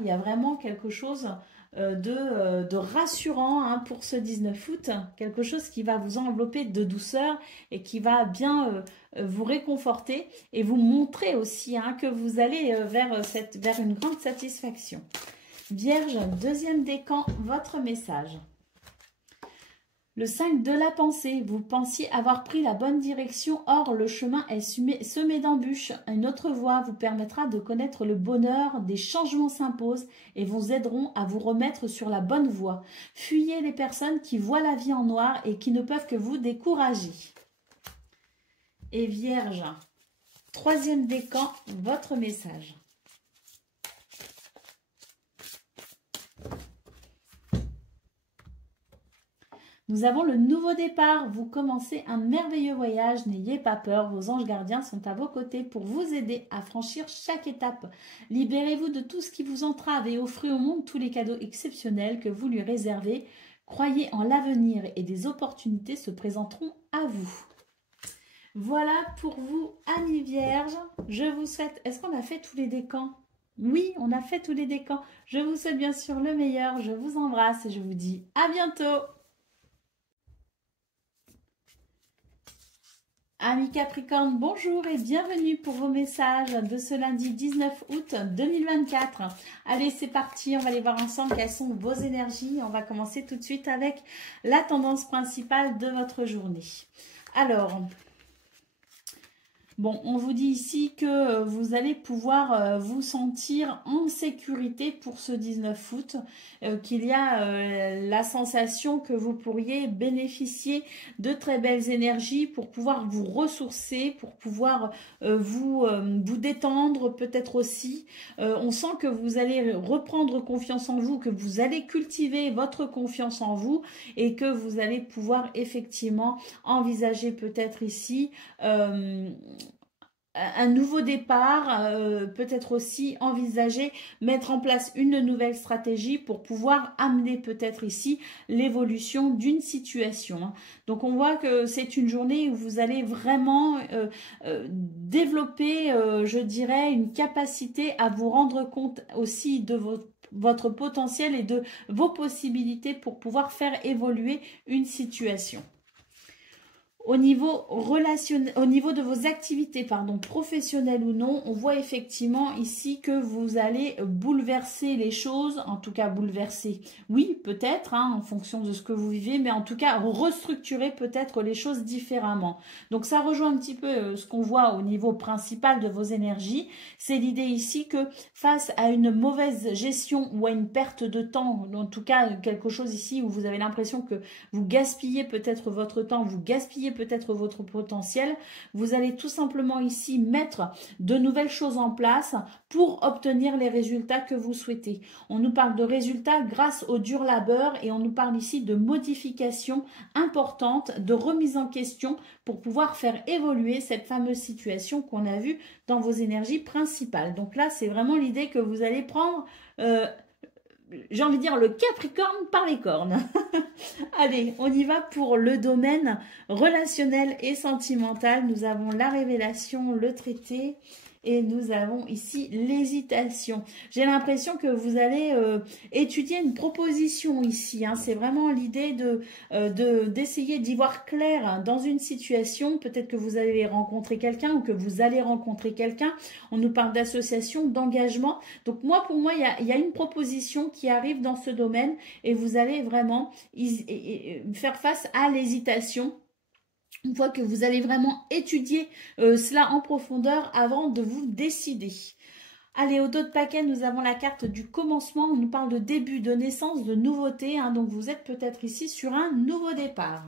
il y a vraiment quelque chose de rassurant pour ce 19 août, quelque chose qui va vous envelopper de douceur et qui va bien vous réconforter et vous montrer aussi que vous allez vers une grande satisfaction. Vierge, deuxième décan, votre message. Le 5 de la pensée, vous pensiez avoir pris la bonne direction, or le chemin est semé d'embûches. Une autre voie vous permettra de connaître le bonheur, des changements s'imposent et vous aideront à vous remettre sur la bonne voie. Fuyez les personnes qui voient la vie en noir et qui ne peuvent que vous décourager. Et Vierge, troisième décan, votre message. Nous avons le nouveau départ. Vous commencez un merveilleux voyage. N'ayez pas peur. Vos anges gardiens sont à vos côtés pour vous aider à franchir chaque étape. Libérez-vous de tout ce qui vous entrave et offrez au monde tous les cadeaux exceptionnels que vous lui réservez. Croyez en l'avenir et des opportunités se présenteront à vous. Voilà pour vous, amis vierges. Je vous souhaite... Est-ce qu'on a fait tous les décans ? Oui, on a fait tous les décans. Je vous souhaite bien sûr le meilleur. Je vous embrasse et je vous dis à bientôt. Amis Capricorne, bonjour et bienvenue pour vos messages de ce lundi 19 août 2024. Allez, c'est parti, on va aller voir ensemble quelles sont vos énergies. On va commencer tout de suite avec la tendance principale de votre journée. Alors, bon, on vous dit ici que vous allez pouvoir vous sentir en sécurité pour ce 19 août, qu'il y a la sensation que vous pourriez bénéficier de très belles énergies pour pouvoir vous ressourcer, pour pouvoir vous détendre peut-être aussi. On sent que vous allez reprendre confiance en vous, que vous allez cultiver votre confiance en vous et que vous allez pouvoir effectivement envisager peut-être ici un nouveau départ, peut-être aussi envisager, mettre en place une nouvelle stratégie pour pouvoir amener peut-être ici l'évolution d'une situation. Donc on voit que c'est une journée où vous allez vraiment développer, je dirais, une capacité à vous rendre compte aussi de votre potentiel et de vos possibilités pour pouvoir faire évoluer une situation. Au niveau relationnel, au niveau de vos activités, professionnelles ou non, on voit effectivement ici que vous allez bouleverser les choses, en tout cas bouleverser, oui, peut-être, en fonction de ce que vous vivez, mais en tout cas restructurer peut-être les choses différemment. Donc ça rejoint un petit peu ce qu'on voit au niveau principal de vos énergies. C'est l'idée ici que face à une mauvaise gestion ou à une perte de temps, en tout cas quelque chose ici où vous avez l'impression que vous gaspillez peut-être votre temps, vous gaspillez peut-être votre potentiel, vous allez tout simplement ici mettre de nouvelles choses en place pour obtenir les résultats que vous souhaitez. On nous parle de résultats grâce au dur labeur et on nous parle ici de modifications importantes, de remise en question pour pouvoir faire évoluer cette fameuse situation qu'on a vue dans vos énergies principales. Donc là, c'est vraiment l'idée que vous allez prendre... j'ai envie de dire le Capricorne par les cornes. Allez, on y va pour le domaine relationnel et sentimental. Nous avons la révélation, le traité Et nous avons ici l'hésitation. J'ai l'impression que vous allez étudier une proposition ici. Hein. C'est vraiment l'idée d'essayer d'y voir clair dans une situation. Peut-être que vous allez rencontrer quelqu'un ou que vous allez rencontrer quelqu'un. On nous parle d'association, d'engagement. Donc moi, pour moi, il y a une proposition qui arrive dans ce domaine et vous allez vraiment faire face à l'hésitation. Une fois que vous allez vraiment étudier cela en profondeur avant de vous décider. Allez, au dos de paquet, nous avons la carte du commencement. On nous parle de début, de naissance, de nouveauté. Hein, donc, vous êtes peut-être ici sur un nouveau départ.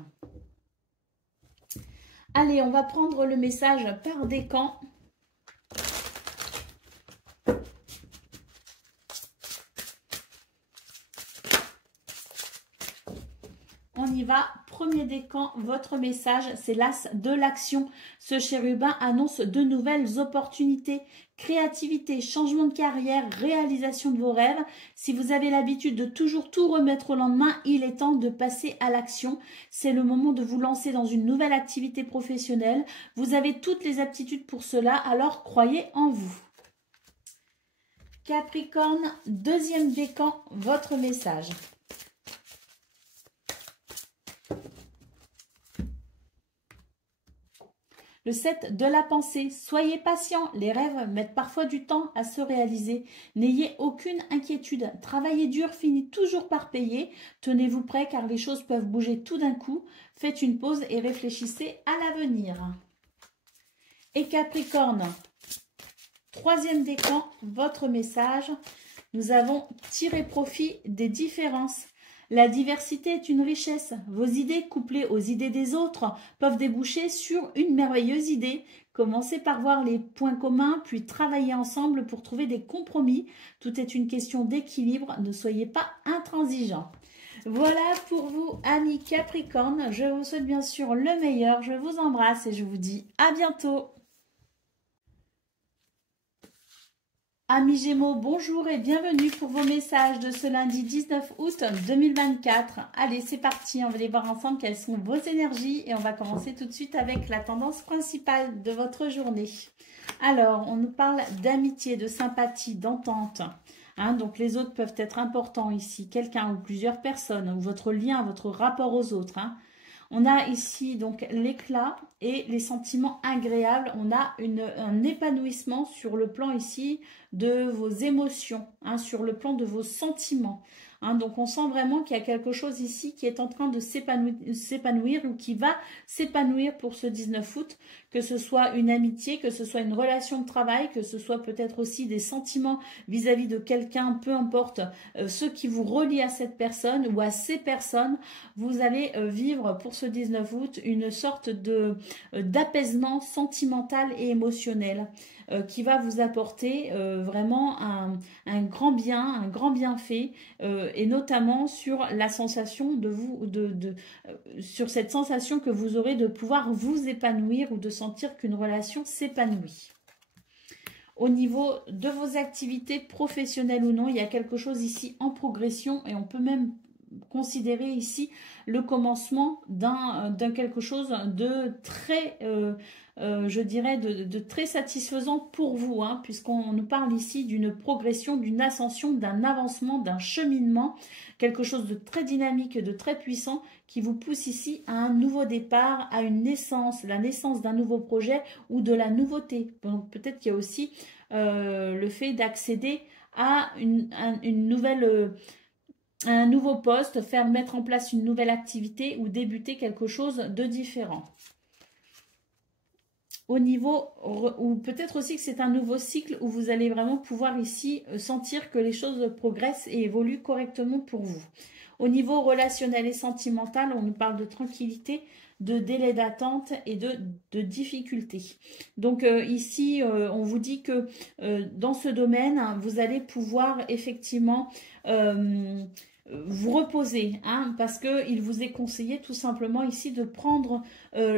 Allez, on va prendre le message par décan. On y va. Premier décan, votre message, c'est l'as de l'action. Ce chérubin annonce de nouvelles opportunités, créativité, changement de carrière, réalisation de vos rêves. Si vous avez l'habitude de toujours tout remettre au lendemain, il est temps de passer à l'action. C'est le moment de vous lancer dans une nouvelle activité professionnelle. Vous avez toutes les aptitudes pour cela, alors croyez en vous. Capricorne, deuxième décan, votre message. Le 7 de la pensée, soyez patient, les rêves mettent parfois du temps à se réaliser. N'ayez aucune inquiétude, travaillez dur finit toujours par payer. Tenez-vous prêt car les choses peuvent bouger tout d'un coup. Faites une pause et réfléchissez à l'avenir. Et Capricorne, troisième décan, votre message. Nous avons tiré profit des différences. La diversité est une richesse. Vos idées, couplées aux idées des autres, peuvent déboucher sur une merveilleuse idée. Commencez par voir les points communs, puis travaillez ensemble pour trouver des compromis. Tout est une question d'équilibre. Ne soyez pas intransigeants. Voilà pour vous, amis Capricorne. Je vous souhaite bien sûr le meilleur. Je vous embrasse et je vous dis à bientôt. Amis Gémeaux, bonjour et bienvenue pour vos messages de ce lundi 19 août 2024. Allez, c'est parti, on va aller voir ensemble quelles sont vos énergies et on va commencer tout de suite avec la tendance principale de votre journée. Alors, on nous parle d'amitié, de sympathie, d'entente. Hein, donc, les autres peuvent être importants ici, quelqu'un ou plusieurs personnes, ou votre lien, votre rapport aux autres. Hein. On a ici donc l'éclat et les sentiments agréables. On a un épanouissement sur le plan ici de vos émotions, hein, sur le plan de vos sentiments. Hein, donc on sent vraiment qu'il y a quelque chose ici qui est en train de s'épanouir ou qui va s'épanouir pour ce 19 août, que ce soit une amitié, que ce soit une relation de travail, que ce soit peut-être aussi des sentiments vis-à-vis de quelqu'un, peu importe ce qui vous relie à cette personne ou à ces personnes, vous allez vivre pour ce 19 août une sorte d'apaisement sentimental et émotionnel qui va vous apporter vraiment un grand bien, un grand bienfait et notamment sur la sensation sur cette sensation que vous aurez de pouvoir vous épanouir ou de sentir qu'une relation s'épanouit. Au niveau de vos activités professionnelles ou non, il y a quelque chose ici en progression et on peut même considérer ici le commencement d'un quelque chose de très, je dirais, de très satisfaisant pour vous, hein, puisqu'on nous parle ici d'une progression, d'une ascension, d'un avancement, d'un cheminement, quelque chose de très dynamique, de très puissant qui vous pousse ici à un nouveau départ, à une naissance, la naissance d'un nouveau projet ou de la nouveauté. Donc peut-être qu'il y a aussi le fait d'accéder à une nouvelle... un nouveau poste, mettre en place une nouvelle activité ou débuter quelque chose de différent. Au niveau, ou peut-être aussi que c'est un nouveau cycle où vous allez vraiment pouvoir ici sentir que les choses progressent et évoluent correctement pour vous. Au niveau relationnel et sentimental, on nous parle de tranquillité, de délai d'attente et de difficultés. Donc ici, on vous dit que dans ce domaine, vous allez pouvoir effectivement vous reposer, hein, parce qu'il vous est conseillé tout simplement ici de prendre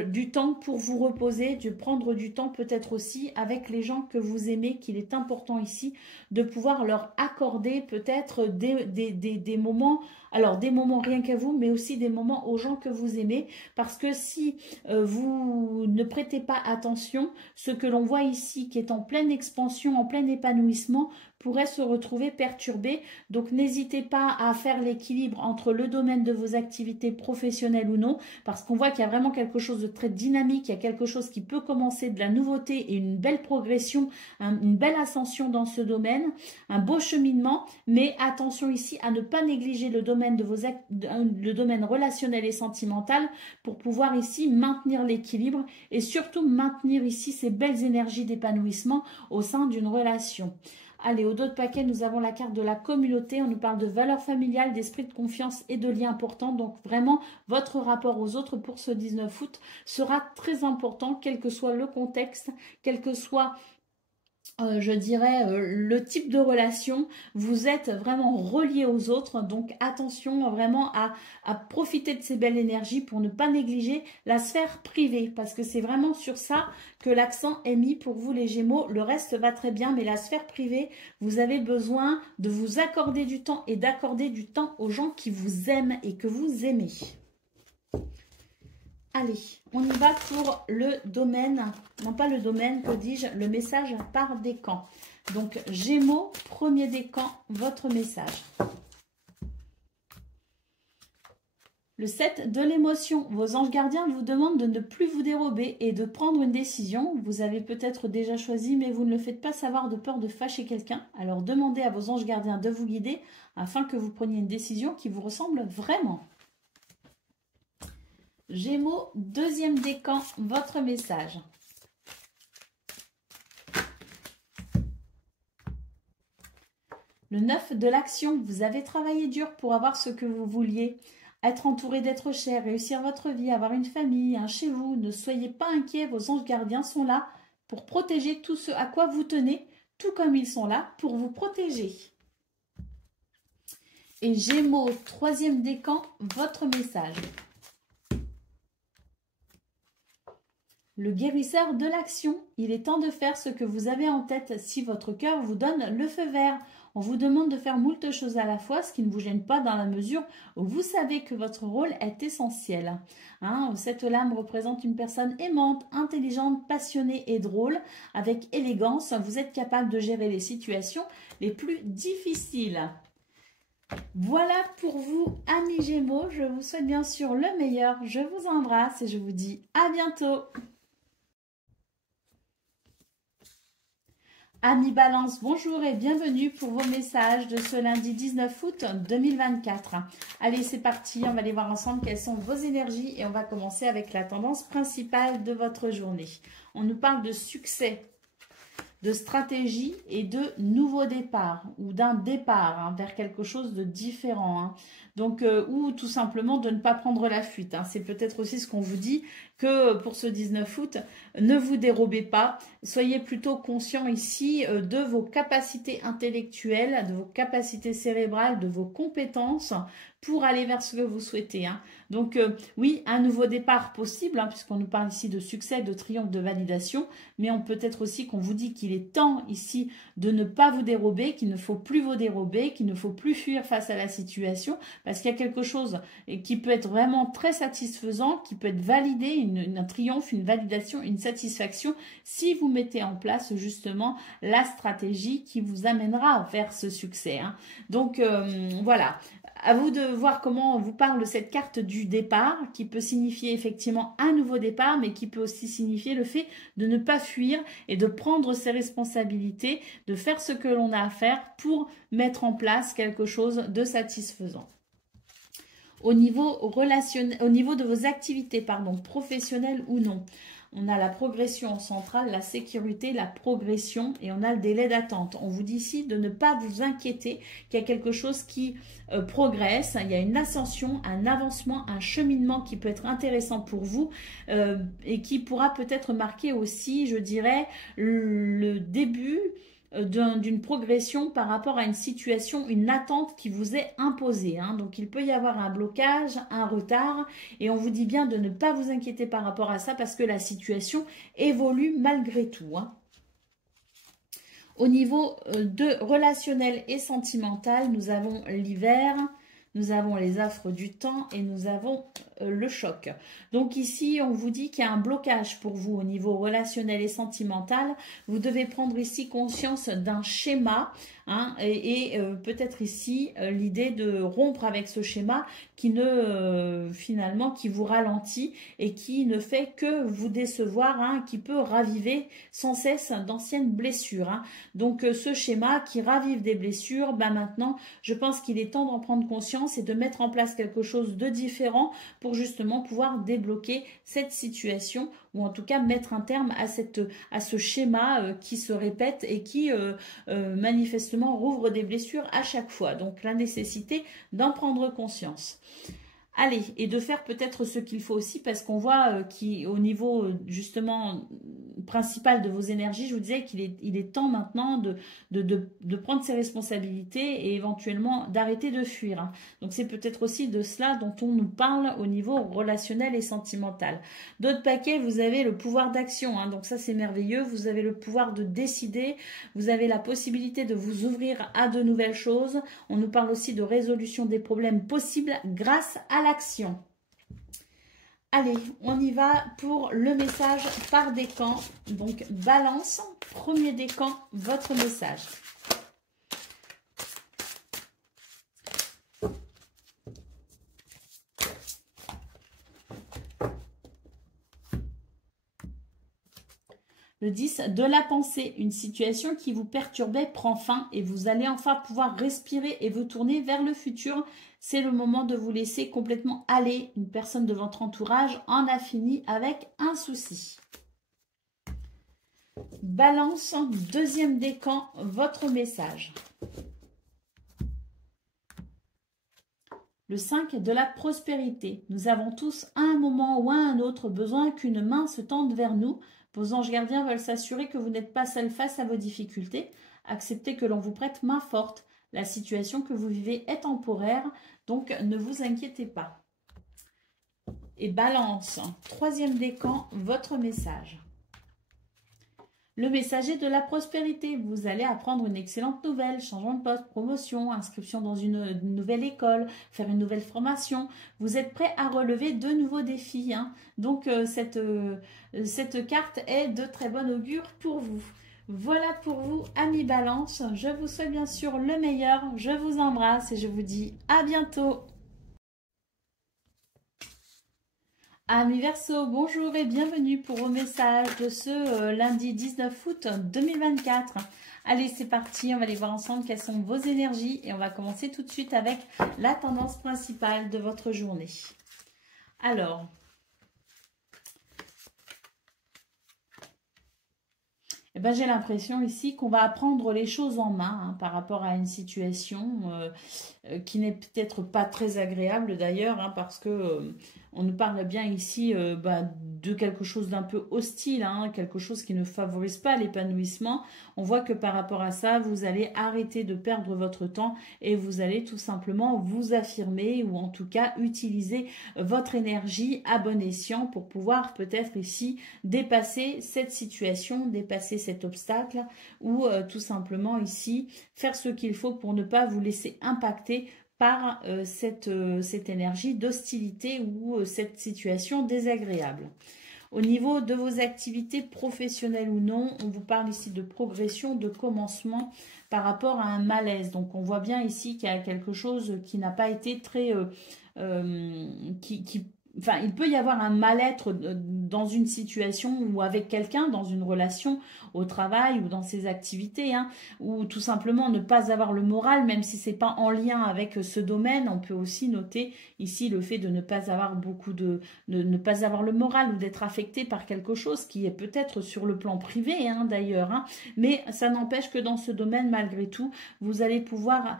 du temps pour vous reposer, de prendre du temps peut-être aussi avec les gens que vous aimez, qu'il est important ici de pouvoir leur accorder peut-être des moments, alors des moments rien qu'à vous, mais aussi des moments aux gens que vous aimez, parce que si vous ne prêtez pas attention, ce que l'on voit ici qui est en pleine expansion, en plein épanouissement, pourrait se retrouver perturbé. Donc n'hésitez pas à faire l'équilibre entre le domaine de vos activités professionnelles ou non, parce qu'on voit qu'il y a vraiment quelque chose de très dynamique, il y a quelque chose qui peut commencer, de la nouveauté et une belle progression, une belle ascension dans ce domaine, un beau cheminement, mais attention ici à ne pas négliger le domaine de le domaine relationnel et sentimental pour pouvoir ici maintenir l'équilibre et surtout maintenir ici ces belles énergies d'épanouissement au sein d'une relation. Allez, au dos de paquet, nous avons la carte de la communauté. On nous parle de valeurs familiales, d'esprit de confiance et de liens importants. Donc vraiment, votre rapport aux autres pour ce 19 août sera très important, quel que soit le contexte, quel que soit je dirais, le type de relation, vous êtes vraiment relié aux autres, donc attention vraiment à profiter de ces belles énergies pour ne pas négliger la sphère privée, parce que c'est vraiment sur ça que l'accent est mis pour vous les Gémeaux. Le reste va très bien, mais la sphère privée, vous avez besoin de vous accorder du temps et d'accorder du temps aux gens qui vous aiment et que vous aimez. Allez, on y va pour le domaine, non pas le domaine, que dis-je, le message par décan. Donc, Gémeaux, premier décan, votre message. Le 7 de l'émotion. Vos anges gardiens vous demandent de ne plus vous dérober et de prendre une décision. Vous avez peut-être déjà choisi, mais vous ne le faites pas savoir de peur de fâcher quelqu'un. Alors, demandez à vos anges gardiens de vous guider afin que vous preniez une décision qui vous ressemble vraiment. Gémeaux, deuxième décan, votre message. Le 9 de l'action, vous avez travaillé dur pour avoir ce que vous vouliez. Être entouré d'êtres chers, réussir votre vie, avoir une famille, un chez vous. Ne soyez pas inquiets, vos anges gardiens sont là pour protéger tout ce à quoi vous tenez, tout comme ils sont là pour vous protéger. Et Gémeaux, troisième décan, votre message. Le guérisseur de l'action, il est temps de faire ce que vous avez en tête si votre cœur vous donne le feu vert. On vous demande de faire moult choses à la fois, ce qui ne vous gêne pas dans la mesure où vous savez que votre rôle est essentiel. Cette lame représente une personne aimante, intelligente, passionnée et drôle. Avec élégance, vous êtes capable de gérer les situations les plus difficiles. Voilà pour vous, amis Gémeaux. Je vous souhaite bien sûr le meilleur. Je vous embrasse et je vous dis à bientôt. Amis Balance, bonjour et bienvenue pour vos messages de ce lundi 19 août 2024. Allez, c'est parti, on va aller voir ensemble quelles sont vos énergies et on va commencer avec la tendance principale de votre journée. On nous parle de succès, de stratégie et de nouveau départ ou d'un départ vers quelque chose de différent. Donc, ou tout simplement de ne pas prendre la fuite. C'est peut-être aussi ce qu'on vous dit, que pour ce 19 août, ne vous dérobez pas. Soyez plutôt conscient ici de vos capacités intellectuelles, de vos capacités cérébrales, de vos compétences pour aller vers ce que vous souhaitez. Donc, oui, un nouveau départ possible, puisqu'on nous parle ici de succès, de triomphe, de validation, mais on peut être aussi qu'on vous dit qu'il est temps ici de ne pas vous dérober, qu'il ne faut plus vous dérober, qu'il ne faut plus fuir face à la situation, parce qu'il y a quelque chose qui peut être vraiment très satisfaisant, qui peut être validé, un triomphe, une validation, une satisfaction, si vous mettez en place justement la stratégie qui vous amènera vers ce succès. Donc, voilà. À vous de voir comment vous parle cette carte du départ, qui peut signifier effectivement un nouveau départ, mais qui peut aussi signifier le fait de ne pas fuir et de prendre ses responsabilités, de faire ce que l'on a à faire pour mettre en place quelque chose de satisfaisant. Au niveau relationnel, au niveau de vos activités, professionnelles ou non, on a la progression centrale, la sécurité, la progression et on a le délai d'attente. On vous dit ici de ne pas vous inquiéter, qu'il y a quelque chose qui progresse, il y a une ascension, un avancement, un cheminement qui peut être intéressant pour vous et qui pourra peut-être marquer aussi, je dirais, le début d'une progression par rapport à une situation, une attente qui vous est imposée. Hein. Donc il peut y avoir un blocage, un retard, et on vous dit bien de ne pas vous inquiéter par rapport à ça parce que la situation évolue malgré tout. Hein. Au niveau de relationnel et sentimental, nous avons l'hiver, nous avons les affres du temps et nous avons le choc. Donc ici, on vous dit qu'il y a un blocage pour vous au niveau relationnel et sentimental. Vous devez prendre ici conscience d'un schéma hein, et peut-être ici l'idée de rompre avec ce schéma qui ne finalement qui vous ralentit et qui ne fait que vous décevoir, hein, qui peut raviver sans cesse d'anciennes blessures. Hein. Donc ce schéma qui ravive des blessures, ben maintenant je pense qu'il est temps d'en prendre conscience et de mettre en place quelque chose de différent pour justement pouvoir débloquer cette situation ou en tout cas mettre un terme à ce schéma qui se répète et qui manifestement rouvre des blessures à chaque fois. Donc la nécessité d'en prendre conscience. Allez, et de faire peut-être ce qu'il faut aussi, parce qu'on voit qu'au niveau justement principal de vos énergies, je vous disais qu'il est temps maintenant de prendre ses responsabilités et éventuellement d'arrêter de fuir. Hein. Donc c'est peut-être aussi de cela dont on nous parle au niveau relationnel et sentimental. D'autres paquets, vous avez le pouvoir d'action, hein, donc ça c'est merveilleux, vous avez le pouvoir de décider, vous avez la possibilité de vous ouvrir à de nouvelles choses. On nous parle aussi de résolution des problèmes possibles grâce à l'action. Allez, on y va pour le message par décan. Donc, balance, premier décan, votre message. Le 10, de la pensée, une situation qui vous perturbait prend fin et vous allez enfin pouvoir respirer et vous tourner vers le futur. C'est le moment de vous laisser complètement aller. Une personne de votre entourage en a fini avec un souci. Balance, deuxième décan, votre message. Le 5, de la prospérité. Nous avons tous à un moment ou à un autre besoin qu'une main se tende vers nous. Vos anges gardiens veulent s'assurer que vous n'êtes pas seul face à vos difficultés. Acceptez que l'on vous prête main forte. La situation que vous vivez est temporaire, donc ne vous inquiétez pas. Et balance, troisième décan, votre message. Le messager de la prospérité, vous allez apprendre une excellente nouvelle, changement de poste, promotion, inscription dans une nouvelle école, faire une nouvelle formation. Vous êtes prêt à relever de nouveaux défis. Hein. Donc cette carte est de très bon augure pour vous. Voilà pour vous, amis Balance. Je vous souhaite bien sûr le meilleur. Je vous embrasse et je vous dis à bientôt. Amis Verseau, bonjour et bienvenue pour vos messages de ce lundi 19 août 2024. Allez, c'est parti, on va aller voir ensemble quelles sont vos énergies et on va commencer tout de suite avec la tendance principale de votre journée. Alors, eh ben, j'ai l'impression ici qu'on va prendre les choses en main hein, par rapport à une situation qui n'est peut-être pas très agréable d'ailleurs hein, parce que on nous parle bien ici de quelque chose d'un peu hostile, hein, quelque chose qui ne favorise pas l'épanouissement. On voit que par rapport à ça, vous allez arrêter de perdre votre temps et vous allez tout simplement vous affirmer ou en tout cas utiliser votre énergie à bon escient pour pouvoir peut-être ici dépasser cette situation, dépasser cet obstacle ou tout simplement ici faire ce qu'il faut pour ne pas vous laisser impacter par cette énergie d'hostilité ou cette situation désagréable. Au niveau de vos activités professionnelles ou non, on vous parle ici de progression, de commencement par rapport à un malaise. Donc on voit bien ici qu'il y a quelque chose qui n'a pas été très... Enfin, il peut y avoir un mal-être dans une situation ou avec quelqu'un, dans une relation au travail ou dans ses activités, hein, ou tout simplement ne pas avoir le moral, même si c'est pas en lien avec ce domaine. On peut aussi noter ici le fait de ne pas avoir ne pas avoir le moral ou d'être affecté par quelque chose qui est peut-être sur le plan privé, hein, d'ailleurs. Hein, mais ça n'empêche que dans ce domaine, malgré tout, vous allez pouvoir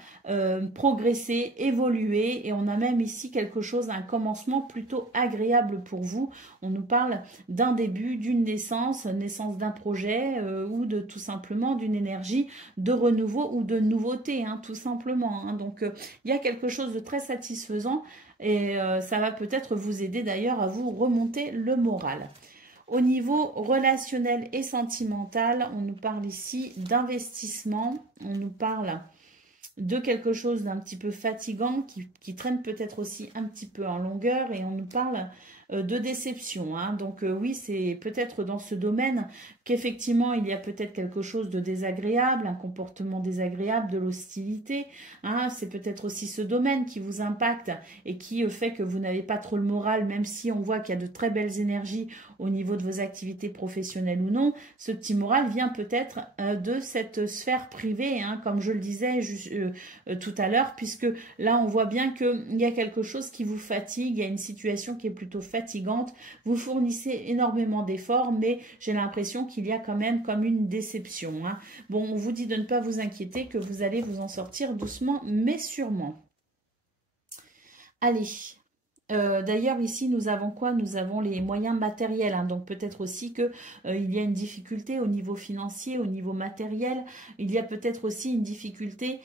progresser, évoluer, et on a même ici quelque chose, un commencement plutôt plutôt agréable pour vous. On nous parle d'un début, d'une naissance d'un projet ou de tout simplement d'une énergie de renouveau ou de nouveauté, hein, tout simplement. Hein. Donc, il y a quelque chose de très satisfaisant et ça va peut-être vous aider d'ailleurs à vous remonter le moral. Au niveau relationnel et sentimental, on nous parle ici d'investissement, on nous parle de quelque chose d'un petit peu fatigant qui traîne peut-être aussi un petit peu en longueur et on nous parle de déception. Hein. Donc oui, c'est peut-être dans ce domaine qu'effectivement il y a peut-être quelque chose de désagréable, un comportement désagréable, de l'hostilité. Hein. C'est peut-être aussi ce domaine qui vous impacte et qui fait que vous n'avez pas trop le moral, même si on voit qu'il y a de très belles énergies au niveau de vos activités professionnelles ou non. Ce petit moral vient peut-être de cette sphère privée, hein, comme je le disais tout à l'heure, puisque là on voit bien qu'il y a quelque chose qui vous fatigue, il y a une situation qui est plutôt fatigante, vous fournissez énormément d'efforts, mais j'ai l'impression qu'il y a quand même comme une déception. Hein. Bon, on vous dit de ne pas vous inquiéter, que vous allez vous en sortir doucement, mais sûrement. Allez. D'ailleurs ici nous avons quoi? Nous avons les moyens matériels, hein, donc peut-être aussi que il y a une difficulté au niveau financier, au niveau matériel, il y a peut-être aussi une difficulté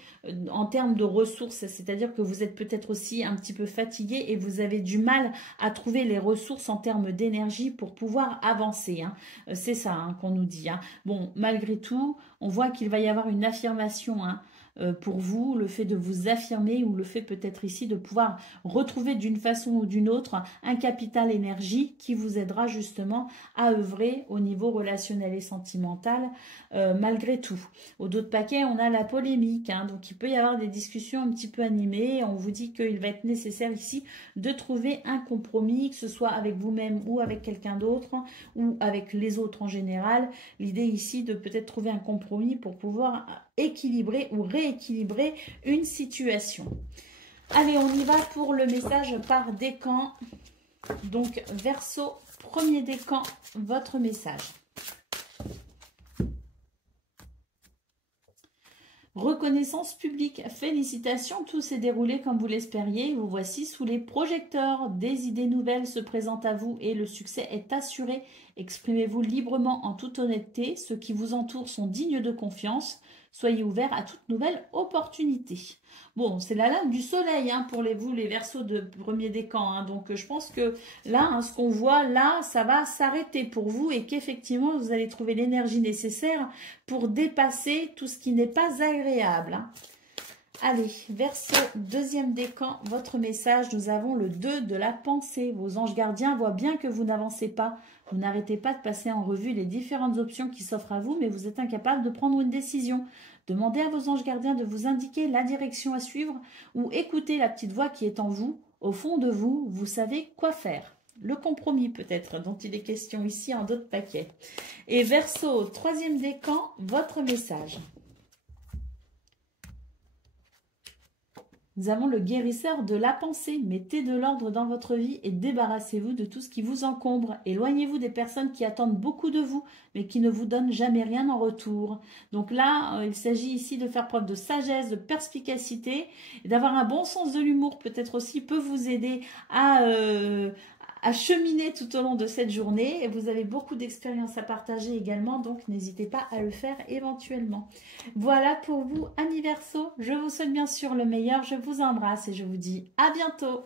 en termes de ressources, c'est-à-dire que vous êtes peut-être aussi un petit peu fatigué et vous avez du mal à trouver les ressources en termes d'énergie pour pouvoir avancer, hein. C'est ça, hein, qu'on nous dit, hein. Bon, malgré tout, on voit qu'il va y avoir une affirmation, hein, pour vous, le fait de vous affirmer ou le fait peut-être ici de pouvoir retrouver d'une façon ou d'une autre un capital énergie qui vous aidera justement à œuvrer au niveau relationnel et sentimental malgré tout. Au dos de paquet, on a la polémique, hein, donc il peut y avoir des discussions un petit peu animées. On vous dit qu'il va être nécessaire ici de trouver un compromis, que ce soit avec vous-même ou avec quelqu'un d'autre ou avec les autres en général. L'idée ici de peut-être trouver un compromis pour pouvoir équilibrer ou rééquilibrer une situation. Allez, on y va pour le message par décan. Donc, Verseau, premier décan, votre message. Reconnaissance publique, félicitations, tout s'est déroulé comme vous l'espériez. Vous voici sous les projecteurs. Des idées nouvelles se présentent à vous et le succès est assuré. Exprimez-vous librement en toute honnêteté. Ceux qui vous entourent sont dignes de confiance. Soyez ouverts à toute nouvelle opportunité. Bon, c'est la lame du soleil, hein, pour vous, les Verseaux de premier décan. Hein. Donc, je pense que là, hein, ce qu'on voit là, ça va s'arrêter pour vous et qu'effectivement, vous allez trouver l'énergie nécessaire pour dépasser tout ce qui n'est pas agréable. Hein. Allez, Verseau, deuxième décan, votre message. Nous avons le 2 de la pensée. Vos anges gardiens voient bien que vous n'avancez pas. Vous n'arrêtez pas de passer en revue les différentes options qui s'offrent à vous, mais vous êtes incapable de prendre une décision. Demandez à vos anges gardiens de vous indiquer la direction à suivre ou écoutez la petite voix qui est en vous. Au fond de vous, vous savez quoi faire. Le compromis peut-être, dont il est question ici en d'autres paquets. Et Verseau, troisième décan, votre message. Nous avons le guérisseur de la pensée. Mettez de l'ordre dans votre vie et débarrassez-vous de tout ce qui vous encombre. Éloignez-vous des personnes qui attendent beaucoup de vous, mais qui ne vous donnent jamais rien en retour. Donc là, il s'agit ici de faire preuve de sagesse, de perspicacité, et d'avoir un bon sens de l'humour. Peut-être aussi peut vous aider à cheminer tout au long de cette journée. Et vous avez beaucoup d'expériences à partager également, donc n'hésitez pas à le faire éventuellement. Voilà pour vous, amis Verseaux. Je vous souhaite bien sûr le meilleur. Je vous embrasse et je vous dis à bientôt.